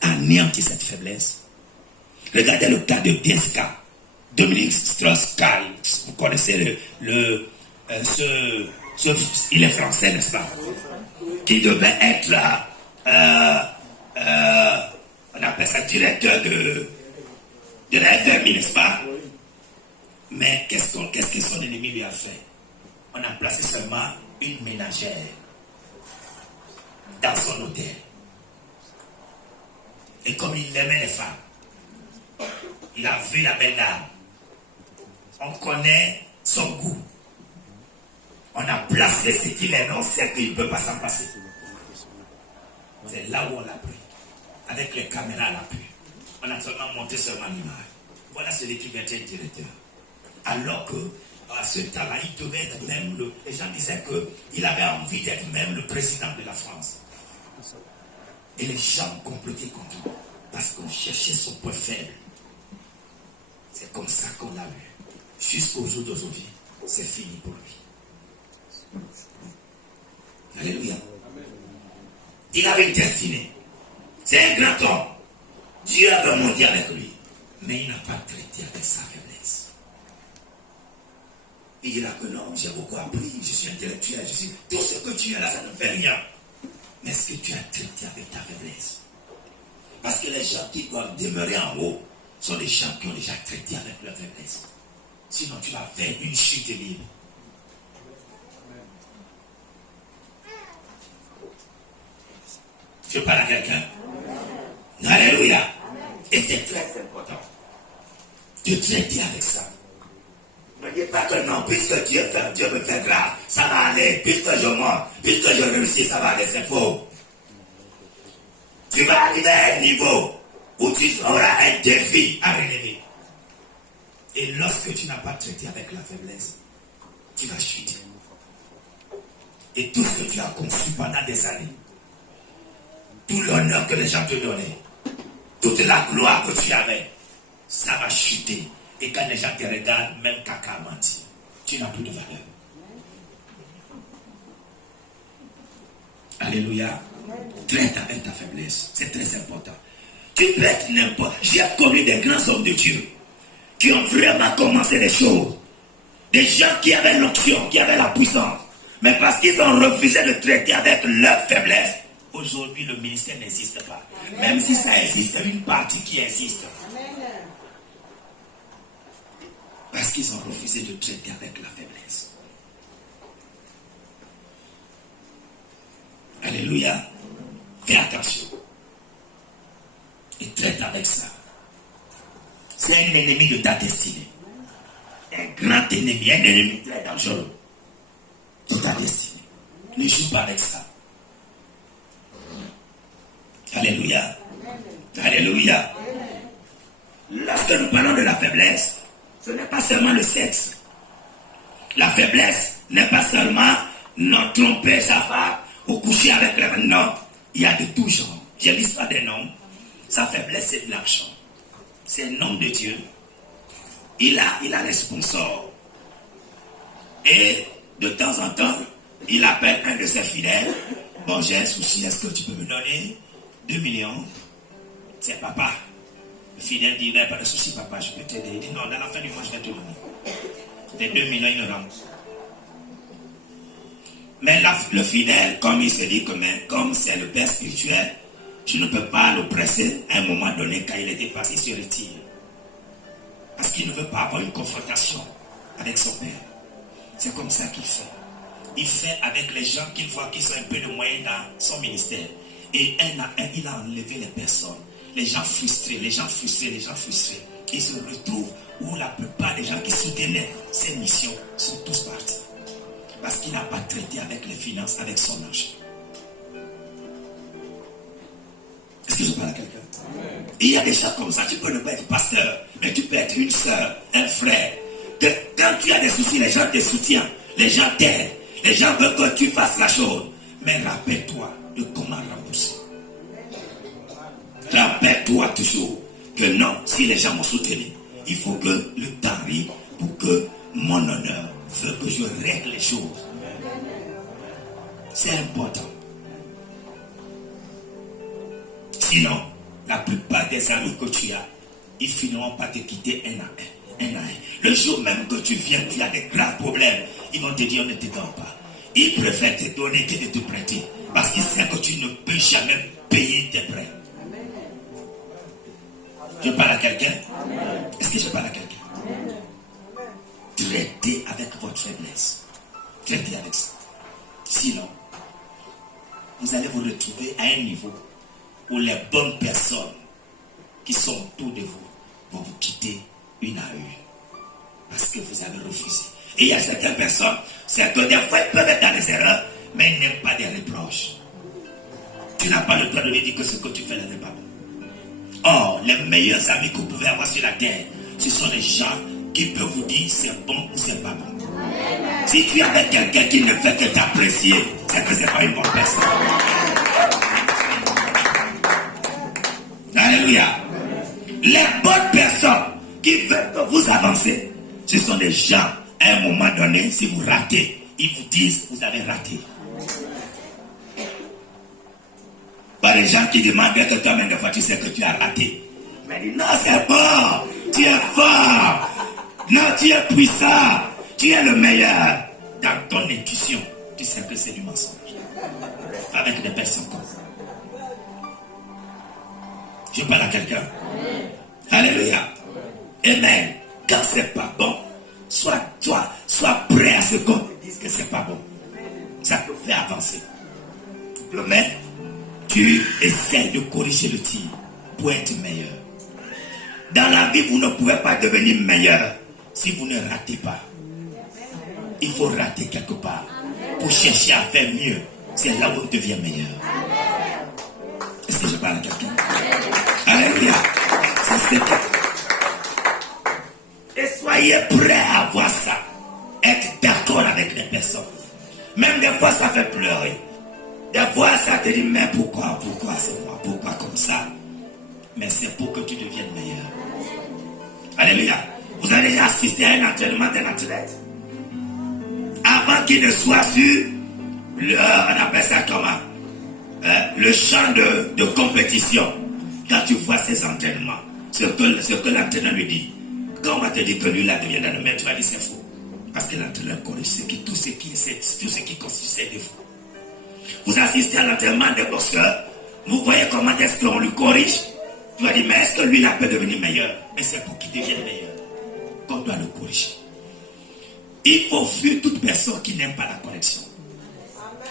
à anéantir cette faiblesse? Regardez le cas de Deska, Dominique Strauss-Kahn, vous connaissez il est français, n'est-ce pas? Qui devait être on appelle ça directeur de la FMI, n'est-ce pas? Mais qu'est-ce que son ennemi lui a fait? On a placé seulement une ménagère dans son hôtel. Et comme il aimait les femmes, il a vu la belle dame. On connaît son goût. On a placé ce qu'il aime, on sait qu'il ne peut pas s'en passer. C'est là où on l'a pris. Avec les caméras à l'appui. On a seulement monté seulement l'image. Voilà celui qui vient être directeur. Alors que, à ce temps-là, il devait être même les gens disaient qu'il avait envie d'être même le président de la France. Et les gens complotaient contre lui. Parce qu'on cherchait son point faible. C'est comme ça qu'on l'a eu. Jusqu'au jour d'aujourd'hui, c'est fini pour lui. Alléluia. Il avait une destinée. C'est un grand homme. Dieu avait monté avec lui. Mais il n'a pas traité avec sa faiblesse. Il dira que non, j'ai beaucoup appris, je suis intellectuel, je suis... Tout ce que tu as là, ça ne fait rien. Mais est-ce que tu as traité avec ta faiblesse? Parce que les gens qui doivent demeurer en haut sont des gens qui ont déjà traité avec leur faiblesse. Sinon, tu vas faire une chute libre. Je parle à quelqu'un. Alléluia. Et c'est très important de traiter avec ça. Ne dis pas que non, puisque Dieu me fait grâce, ça va aller, puisque je monte, puisque je réussis, ça va aller, c'est faux. Tu vas arriver à un niveau où tu auras un défi à relever. Et lorsque tu n'as pas traité avec la faiblesse, tu vas chuter. Et tout ce que tu as conçu pendant des années, tout l'honneur que les gens te donnaient, toute la gloire que tu avais, ça va chuter. Et quand les gens te regardent, même caca menti, tu n'as plus de valeur. Alléluia. Traite avec ta faiblesse. C'est très important. Tu peux être n'importe. J'ai connu des grands hommes de Dieu qui ont vraiment commencé des choses. Des gens qui avaient l'onction, qui avaient la puissance. Mais parce qu'ils ont refusé de traiter avec leur faiblesse, aujourd'hui le ministère n'existe pas. Même si ça existe, c'est une partie qui existe. Parce qu'ils ont refusé de traiter avec la faiblesse. Alléluia. Fais attention. Et traite avec ça. C'est un ennemi de ta destinée. Un grand ennemi, un ennemi très dangereux de ta destinée. Ne joue pas avec ça. Alléluia. Alléluia. Lorsque nous parlons de la faiblesse, ce n'est pas seulement le sexe. La faiblesse n'est pas seulement non tromper sa femme ou coucher avec les... Non, il y a de tout genre. J'ai l'histoire d'un homme. Sa faiblesse, c'est de l'argent. C'est un homme de Dieu. Il a les sponsors. Et de temps en temps, il appelle un de ses fidèles. Bon, j'ai un souci, est-ce que tu peux me donner 2 millions? C'est papa. Le fidèle dit, il n'y a pas de souci, papa, je peux t'aider. Il dit, non, dans la fin du mois, je vais te donner. Les 2 millions, il le rembourse. Mais le fidèle, comme il se dit que même, comme c'est le père spirituel, je ne peux pas le presser à un moment donné quand il est dépassé, il se retire. Parce qu'il ne veut pas avoir une confrontation avec son père. C'est comme ça qu'il fait. Il fait avec les gens qu'il voit qui ont un peu de moyens dans son ministère. Et un à un, il a enlevé les personnes. Les gens frustrés. Il se retrouve où la plupart des gens qui soutenaient ces missions sont tous partis. Parce qu'il n'a pas traité avec les finances, avec son argent. Est-ce que je parle à quelqu'un? Et il y a des gens comme ça. Tu peux ne pas être pasteur, mais tu peux être une soeur, un frère. Quand tu as des soucis, les gens te soutiennent. Les gens t'aident. Les gens veulent que tu fasses la chose. Mais rappelle-toi de comment rembourser. Rappelle-toi toujours que non, si les gens m'ont soutenu, il faut que le temps arrive pour que mon honneur veut que je règle les choses. C'est important. Sinon, la plupart des amis que tu as, ils finiront par te quitter un à un. Le jour même que tu viens, tu as des grands problèmes. Ils vont te dire, on ne te donne pas. Ils préfèrent te donner que de te prêter. Parce qu'ils savent que tu ne peux jamais payer tes prêts. Je parle à quelqu'un? Est-ce que je parle à quelqu'un? Traitez avec votre faiblesse. Traitez avec ça. Sinon, vous allez vous retrouver à un niveau où les bonnes personnes qui sont autour de vous vont vous quitter une à une. Parce que vous avez refusé. Et il y a certaines personnes, c'est que des fois ils peuvent être dans des erreurs, mais ils n'aiment pas des reproches. Tu n'as pas le droit de lui dire que ce que tu fais n'est pas bon. Or, les meilleurs amis que vous pouvez avoir sur la terre, ce sont les gens qui peuvent vous dire c'est bon ou c'est pas bon. Si tu es avec quelqu'un qui ne fait que t'apprécier, c'est que c'est pas une bonne personne. Alléluia. Les bonnes personnes qui veulent que vous avancez, ce sont des gens, à un moment donné, si vous ratez, ils vous disent vous avez raté. Pas les gens qui demandent que toi-même, des fois, tu sais que tu as raté. Mais dis non, c'est bon, tu es fort, non, tu es puissant, tu es le meilleur. Dans ton intuition, tu sais que c'est du mensonge. Avec des personnes comme ça. Je parle à quelqu'un. Alléluia. Amen. Quand c'est pas bon, sois prêt à ce qu'on te dise que c'est pas bon. Ça te fait avancer. Mais tu essaies de corriger le tir pour être meilleur. Dans la vie, vous ne pouvez pas devenir meilleur si vous ne ratez pas. Il faut rater quelque part pour chercher à faire mieux. C'est là où on devient meilleur. Est-ce que je parle à quelqu'un? Alléluia. C'est ça. Et soyez Soyez prêts à voir ça. Être d'accord avec les personnes. Même des fois, ça fait pleurer. Des fois, ça te dit, mais pourquoi c'est moi? Pourquoi comme ça? Mais c'est pour que tu deviennes meilleur. Alléluia. Vous avez déjà assisté à un entraînement d'un athlète? Avant qu'il ne soit sur on appelle ça comment? Le champ de compétition. Quand tu vois ces entraînements, ce que l'entraîneur lui dit, quand on va te dire que lui là devient dans le même, tu vas dire c'est faux. Parce que l'entraîneur connaît tout ce qui constitue ses défauts. Vous assistez à l'entraînement des boxeurs, vous voyez comment est-ce qu'on lui corrige. Tu vas dire, mais est-ce que lui là peut devenir meilleur? Mais c'est pour qu'il devienne meilleur qu'on doit le corriger. Il faut fuir toute personne qui n'aime pas la correction.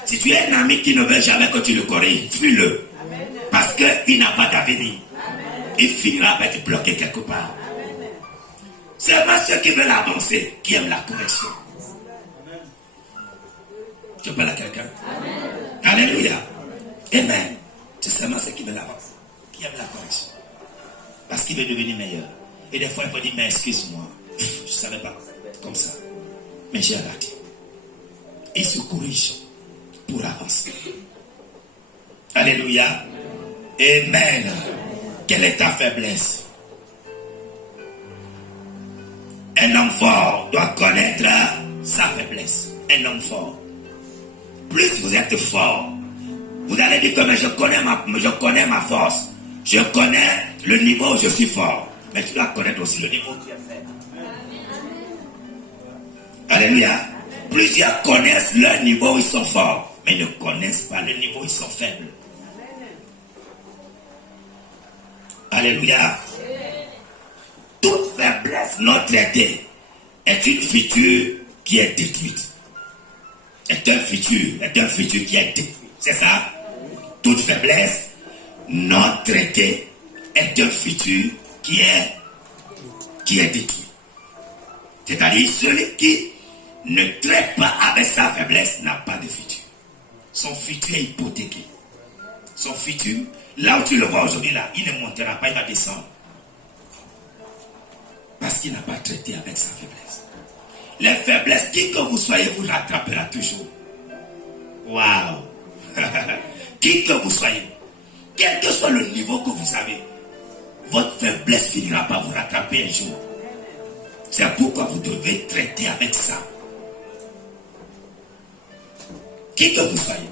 Si tu es un ami qui ne veut jamais que tu le corriges, fuis-le. Parce qu'il n'a pas d'avenir. Il finira par te bloquer quelque part. Seulement ceux qui veulent avancer, qui aiment la correction. Tu parles à quelqu'un? Alléluia. Amen. C'est seulement ceux qui veulent avancer, qui aiment la correction. Parce qu'il veut devenir meilleur. Et des fois, il faut dire, mais excuse-moi, je ne savais pas comme ça. Mais j'ai raté. Il se corrige pour avancer. Alléluia. Amen. Quelle est ta faiblesse? Un homme fort doit connaître sa faiblesse. Un homme fort. Plus vous êtes fort, vous allez dire que mais je connais ma force. Je connais le niveau où je suis fort. Mais tu dois connaître aussi le niveau où tu es faible. Alléluia. Plusieurs connaissent leur niveau où ils sont forts, mais ils ne connaissent pas le niveau où ils sont faibles. Alléluia. Toute faiblesse non traitée est une future qui est détruite. Est un futur qui est détruit. C'est ça? Toute faiblesse non traitée est un futur qui est détruit. C'est-à-dire celui qui ne traite pas avec sa faiblesse n'a pas de futur. Son futur est hypothéqué. Son futur, là où tu le vois aujourd'hui, là, il ne montera pas, il va descendre. Parce qu'il n'a pas traité avec sa faiblesse. Les faiblesses, qui que vous soyez, vous rattrapera toujours. Waouh! Qui que vous soyez, quel que soit le niveau que vous avez, votre faiblesse finira par vous rattraper un jour. C'est pourquoi vous devez traiter avec ça. Qui que vous soyez.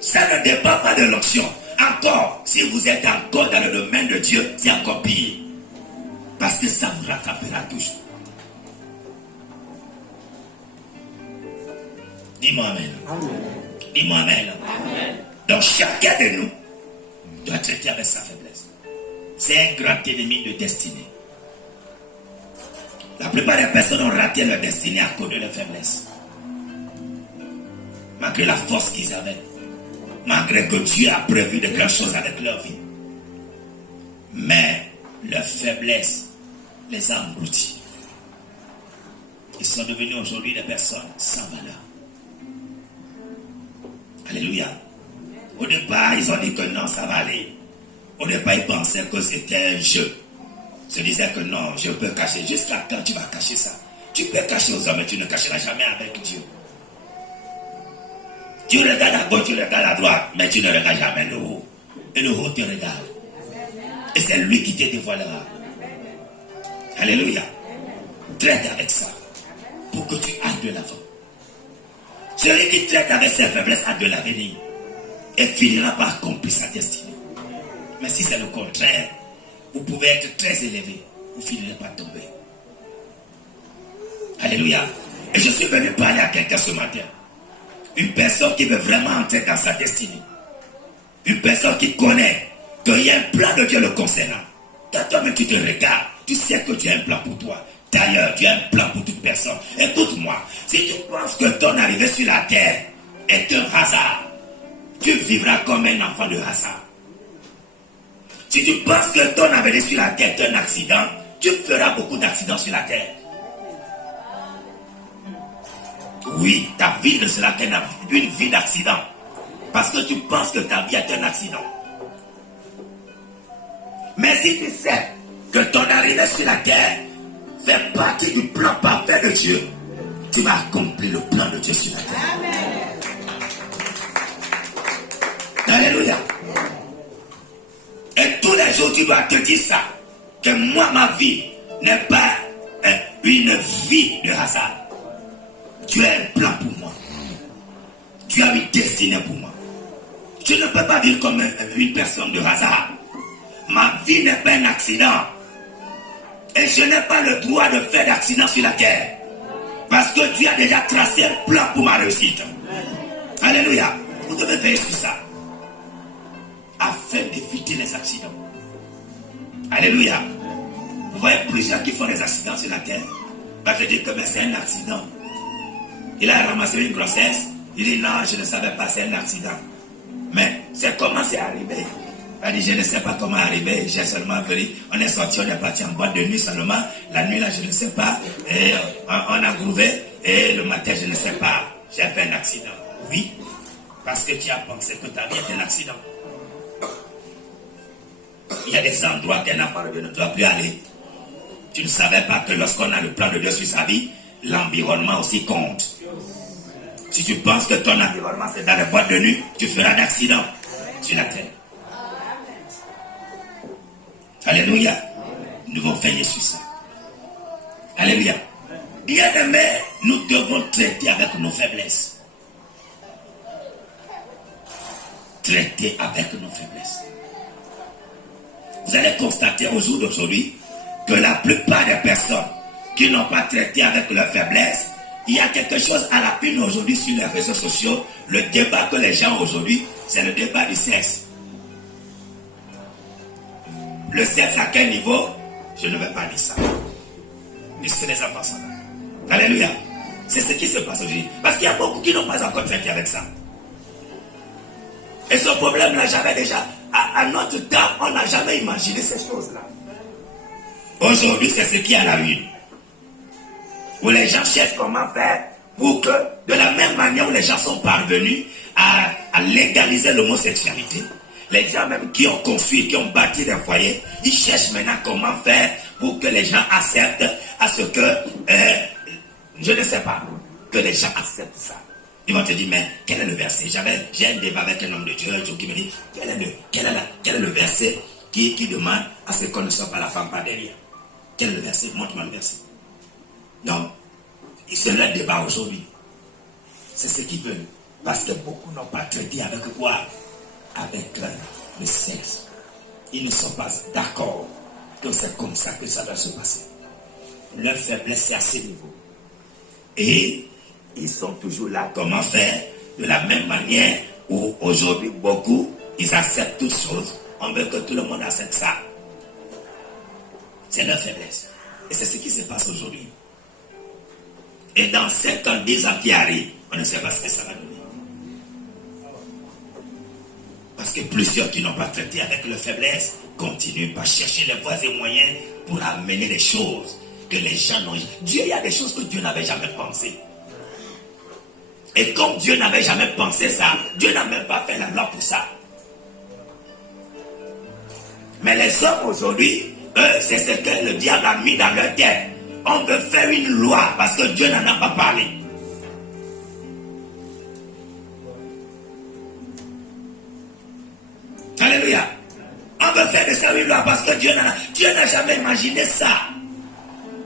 Ça ne dépend pas de l'onction. Encore, si vous êtes encore dans le domaine de Dieu, c'est encore pire. Parce que ça vous rattrapera toujours. Dis-moi amen. Amen. Dis-moi amen. Amen. Donc chacun de nous doit traiter avec sa faiblesse. C'est un grand ennemi de destinée. La plupart des personnes ont raté leur destinée à cause de leur faiblesse. Malgré la force qu'ils avaient. Malgré que Dieu a prévu de grandes choses avec leur vie. Mais leur faiblesse les a engloutis. Ils sont devenus aujourd'hui des personnes sans valeur. Alléluia. Au départ, ils ont dit que non, ça va aller. Au départ, ils pensaient que c'était un jeu. Ils se disaient que non, je peux cacher. Jusqu'à quand tu vas cacher ça? Tu peux cacher aux hommes, mais tu ne cacheras jamais avec Dieu. Tu regardes à gauche, tu regardes à droite, mais tu ne regardes jamais le haut. Et le haut te regarde. Et c'est lui qui te dévoilera. Alléluia. Traite avec ça pour que tu ailles de l'avant. Celui qui traite avec ses faiblesses a de l'avenir et finira par accomplir sa destinée. Mais si c'est le contraire, vous pouvez être très élevé, vous finirez par tomber. Alléluia. Et je suis venu parler à quelqu'un ce matin. Une personne qui veut vraiment entrer dans sa destinée. Une personne qui connaît qu'il y a un plan de Dieu le concernant. Quand toi-même tu te regardes, tu sais que Dieu a un plan pour toi. D'ailleurs, Dieu a un plan pour toute personne. Écoute-moi, si tu penses que ton arrivée sur la terre est un hasard, tu vivras comme un enfant de hasard. Si tu penses que ton arrivée sur la terre est un accident, tu feras beaucoup d'accidents sur la terre. Oui, ta vie ne sera qu'une vie d'accident. Parce que tu penses que ta vie est un accident. Mais si tu sais que ton arrivée sur la terre fait partie du plan parfait de Dieu, tu vas accomplir le plan de Dieu sur la terre. Alléluia. Et tous les jours, tu dois te dire ça. Que moi, ma vie n'est pas une vie de hasard. Tu as un plan pour moi. Tu as une destinée pour moi. Je ne peux pas vivre comme une personne de hasard. Ma vie n'est pas un accident. Et je n'ai pas le droit de faire d'accident sur la terre. Parce que Dieu a déjà tracé un plan pour ma réussite. Alléluia. Vous devez veiller sur ça. Afin d'éviter les accidents. Alléluia. Vous voyez plusieurs qui font des accidents sur la terre. Va te dire que c'est un accident. Il a ramassé une grossesse. Il dit non, je ne savais pas, c'est un accident. Mais c'est comment c'est arrivé. Il dit je ne sais pas comment arriver. J'ai seulement venu. On est sorti, on est parti en boîte de nuit seulement. La nuit là, je ne sais pas. Et on a grouvé. Et le matin, je ne sais pas. J'ai fait un accident. Oui. Parce que tu as pensé que ta vie était un accident. Il y a des endroits qu'un enfant de Dieu ne doit plus aller. Tu ne savais pas que lorsqu'on a le plan de Dieu sur sa vie, l'environnement aussi compte. Si tu penses que ton environnement c'est dans les boîtes de nuit, tu feras d'accidents sur la terre. Alléluia. Nous devons veiller sur ça. Alléluia. Bien-aimés, nous devons traiter avec nos faiblesses. Traiter avec nos faiblesses. Vous allez constater au jour d'aujourd'hui que la plupart des personnes qui n'ont pas traité avec leurs faiblesses, il y a quelque chose à la une aujourd'hui sur les réseaux sociaux. Le débat que les gens ont aujourd'hui, c'est le débat du sexe. Le sexe à quel niveau? Je ne vais pas dire ça. Puisque les enfants sont là. Alléluia. C'est ce qui se passe aujourd'hui. Parce qu'il y a beaucoup qui n'ont pas encore traité avec ça. Et ce problème-là, j'avais déjà... À notre temps, on n'a jamais imaginé ces choses-là. Aujourd'hui, c'est ce qui est à la une. Où les gens cherchent comment faire pour que, de la même manière où les gens sont parvenus à légaliser l'homosexualité, les gens même qui ont construit, qui ont bâti des foyers, ils cherchent maintenant comment faire pour que les gens acceptent à ce que, je ne sais pas, que les gens acceptent ça. Ils vont te dire, mais quel est le verset? J'ai un débat avec un homme de Dieu qui me dit, quel est le verset qui demande à ce qu'on ne soit pas la femme par derrière? Quel est le verset? Montre-moi le verset. Non, c'est le débat aujourd'hui. C'est ce qu'ils veulent. Parce que beaucoup n'ont pas traité avec quoi? Avec le sexe. Ils ne sont pas d'accord que c'est comme ça que ça doit se passer. Leur faiblesse, c'est à ce niveau. Et ils sont toujours là. Comment faire? De la même manière où aujourd'hui, beaucoup, ils acceptent toutes choses. On veut que tout le monde accepte ça. C'est leur faiblesse. Et c'est ce qui se passe aujourd'hui. Et dans 5 ans, 10 ans qui arrivent, on ne sait pas ce que ça va donner. Parce que plusieurs qui n'ont pas traité avec leur faiblesse continuent par chercher les voies et moyens pour amener des choses que les gens n'ont. Dieu, il y a des choses que Dieu n'avait jamais pensées. Et comme Dieu n'avait jamais pensé ça, Dieu n'a même pas fait la loi pour ça. Mais les hommes aujourd'hui, eux, c'est ce que le diable a mis dans leur tête. On veut faire une loi parce que Dieu n'en a pas parlé. Alléluia. On veut faire de ça une loi parce que Dieu n'a jamais imaginé ça.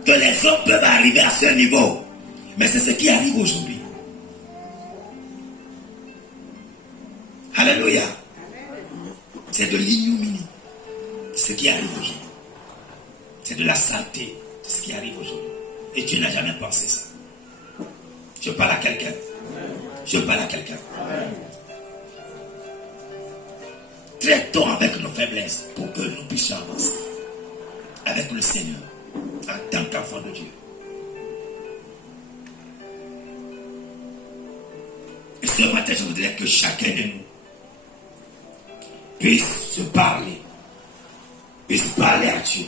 Que les hommes peuvent arriver à ce niveau. Mais c'est ce qui arrive aujourd'hui. Alléluia. C'est de l'ignominie. Ce qui arrive aujourd'hui. C'est de la saleté. C'est ce qui arrive aujourd'hui. Et Dieu n'a jamais pensé ça. Je parle à quelqu'un. Je parle à quelqu'un. Traitons avec nos faiblesses pour que nous puissions avancer avec le Seigneur en tant qu'enfant de Dieu. Et ce matin, je voudrais que chacun de nous puisse se parler, puisse parler à Dieu,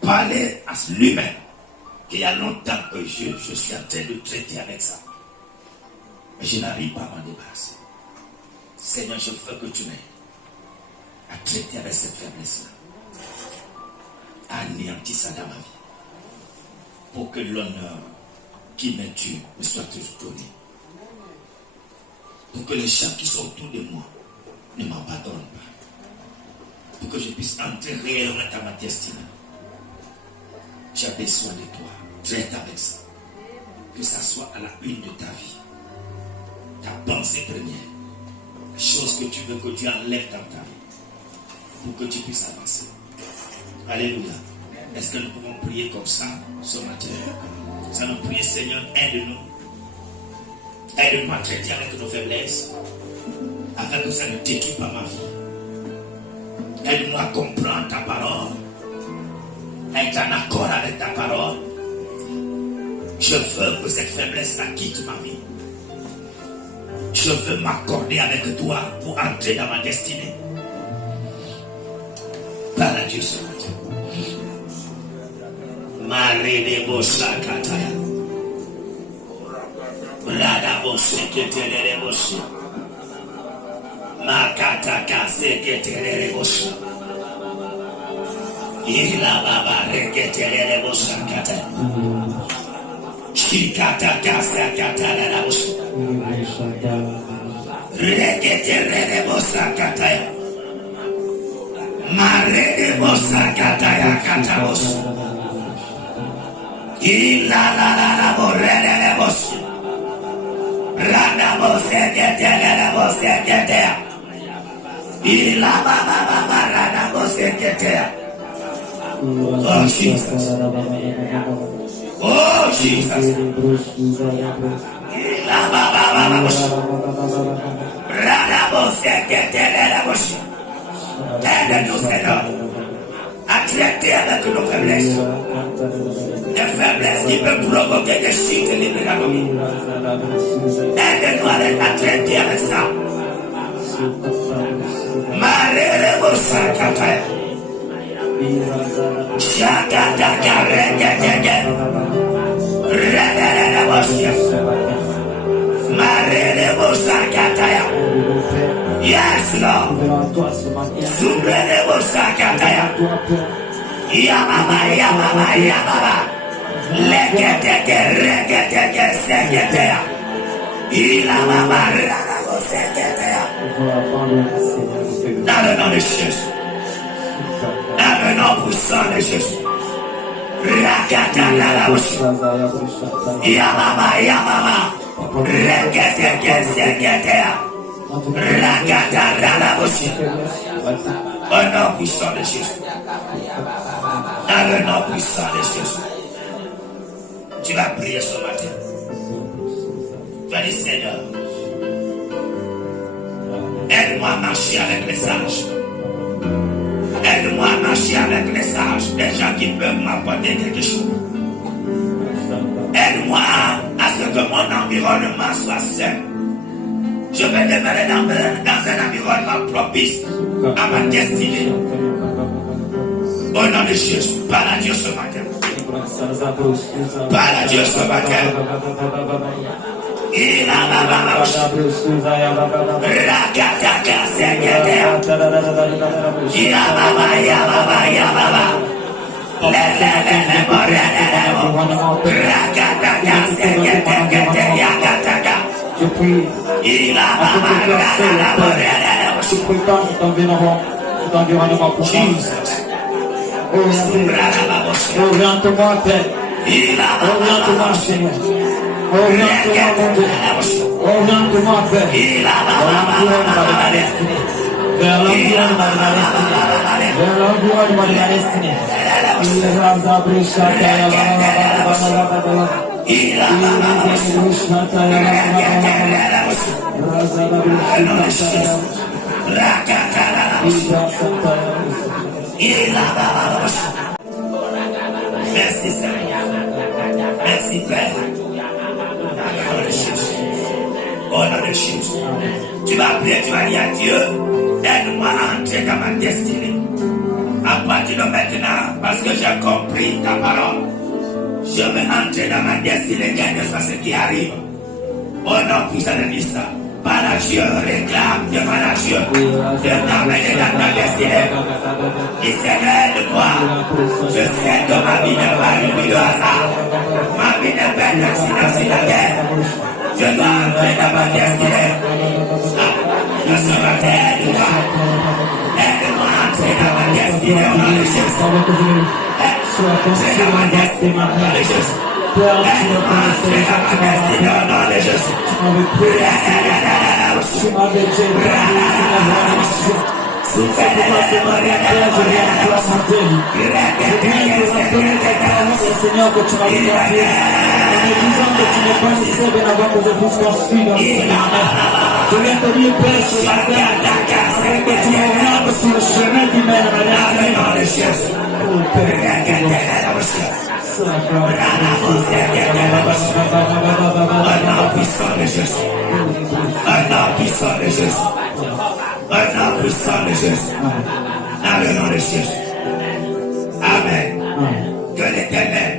parler à lui-même. Il y a longtemps que je suis en train de traiter avec ça. Mais je n'arrive pas à m'en débarrasser. Seigneur, je veux que tu m'aides à traiter avec cette faiblesse-là. À anéantir ça dans ma vie. pour que l'honneur qui me tue me soit toujours donné. Pour que les gens qui sont autour de moi ne m'abandonnent pas. Pour que je puisse entrer réellement dans ma destinée. J'ai besoin de toi. Traite avec ça. Que ça soit à la une de ta vie. Ta pensée première. La chose que tu veux que Dieu enlève dans ta vie. Pour que tu puisses avancer. Alléluia. Est-ce que nous pouvons prier comme ça ce matin? Nous allons prier, Seigneur, aide-nous. Aide-nous à traiter avec nos faiblesses. Afin que ça ne détruise pas ma vie. Aide-moi à comprendre ta parole. Être en accord avec ta parole. Je veux que cette faiblesse-là quitte ma vie. Je veux m'accorder avec toi pour entrer dans ma destinée. Parle à Dieu ce matin. Marie de Bossa Kataya. Rada Bosse Ketelere Bosse. Makataka Seketelere Bosse. Ila Baba Reketelere Bossa Kataya. Shikataka Sakatara Bosse. Reketelere Bossa Kataya. Mare de Bossa Kataya Katabos. Ila la la la borrele de Boss. Rana Bosse Ketelere Bosse Ketea. Ila Baba Baba Rana Bosse Ketea. Oh Jesus. Oh Jesus. Ila Baba Baba Boss. Rana Bosse Ketelere Boss. Aide-nous, Seigneur, à traiter avec nos faiblesses. Des faiblesses qui peuvent provoquer des chutes libres dans nos vies. Aide-nous à traiter avec ça. Marere Bossa Kataya. Shakataka Regedege. Regedege Bossa. Marere Bossa Kataya. Yes, Lord. Subrede Bossa Kataya. Yamama, Yamama, Yamama. Leketeke, Reketeke, Seketea. Ilamama, Rana Bossa Ketea. Dans le nom de Jésus. Dans le nom puissant de Jésus. Rakata Rana Bossa. Yamama, Yamama. Reketeke, Seketea. Rakata Rana Bossa. Au nom puissant de Jésus. Dans le nom puissant de Jésus. Tu vas prier ce matin. Tu vas dire, Seigneur, aide-moi à marcher avec les sages. Aide-moi à marcher avec les sages. Des gens qui peuvent m'apporter quelque chose. Aide-moi à ce que mon environnement soit sain. Je vais demeurer dans un environnement propice à ma destinée. Au nom de Jésus, parle à Dieu ce matin. Parle à Dieu ce matin. Il a ma maman. Rakataka Seketea. Il a mama, ya mama, ya mama. Lele, morele, Rakataka Seketea, Yakataka. Je prie. Il a mama, morele. Je prie pas cet environnement pour moi. Oriente-moi, Père. Oriente-moi, Seigneur. Oriente-moi, mon Dieu. Oriente-moi, Père. Vers l'environnement de ma destinée. Vers l'environnement de ma destinée. Merci Seigneur. Merci Père. Au nom de Jésus. Tu vas prier, tu vas dire à Dieu, aide-moi à entrer dans ma destinée. À partir de maintenant, parce que j'ai compris ta parole, je vais entrer dans ma destinée, quel que soit ce qui arrive. Au nom puissant de Christ. Dieu réclame devant Dieu de t'amener dans ta destinée. Et Seigneur de moi, je sais que ma vie n'est pas une vie de hasard. Ma vie n'est pas un accident sur la terre. Je dois entrer dans ma destinée. Je suis ma terre de toi. Aide-moi à entrer dans ma destinée au nom de Jésus. Entrer dans ma destinée au nom de Jésus. Aide-moi à entrer dans ma destinée au nom de Jésus. Tu m'avais dit, c'est pourquoi tu m'as dit, je viens à la santé. Je viens pour rappeler tes paroles, Seigneur, que tu m'avais rappelé. En me disant que tu me connaissais bien avant que je puisse construire dans le Seigneur. Je viens te dire, Père, sur la terre, afin que tu m'orientes sur le chemin qui mène à la destinée. Oh, Père, un puissant de Jésus. Un puissant de Jésus. Un puissant de Jésus. Dans le nom de Jésus. Amen. Que l'Éternel,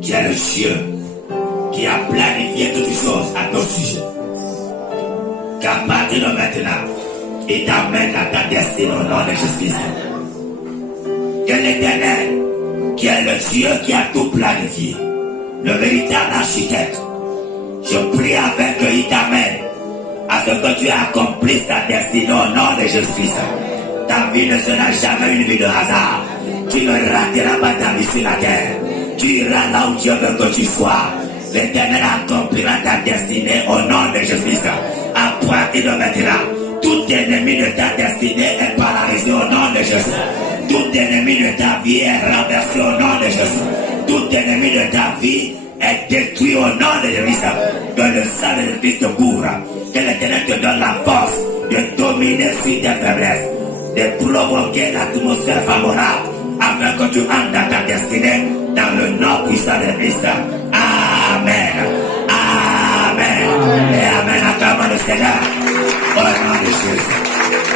qui est le Dieu, qui a planifié toutes choses à ton sujet, qu'à partir de maintenant, il t'amène à ta destinée au nom de Jésus-Christ. Que l'Éternel, qui est le Dieu qui a tout planifié, le véritable architecte, je prie avec qu'il t'amène à ce que tu accomplisses ta destinée au nom de Jésus-Christ. Ta vie ne sera jamais une vie de hasard. Tu ne rateras pas ta vie sur la terre. Tu iras là où Dieu veut que tu sois. L'Éternel accomplira ta destinée au nom de Jésus-Christ. À partir de maintenant, tout ennemi de ta destinée est paralysé au nom de Jésus. Tout ennemi de ta vie est renversé au nom de Jésus. Tout ennemi de ta vie est détruit au nom de Jésus. Que le sang de Christ te couvre. Que l'Éternel te donne la force de dominer sur tes faiblesses, de provoquer l'atmosphère favorable afin que tu entres dans ta destinée dans le nom puissant de Christ. Amen. Amen. Et amen. Acclamons le Seigneur. Au nom de Jésus.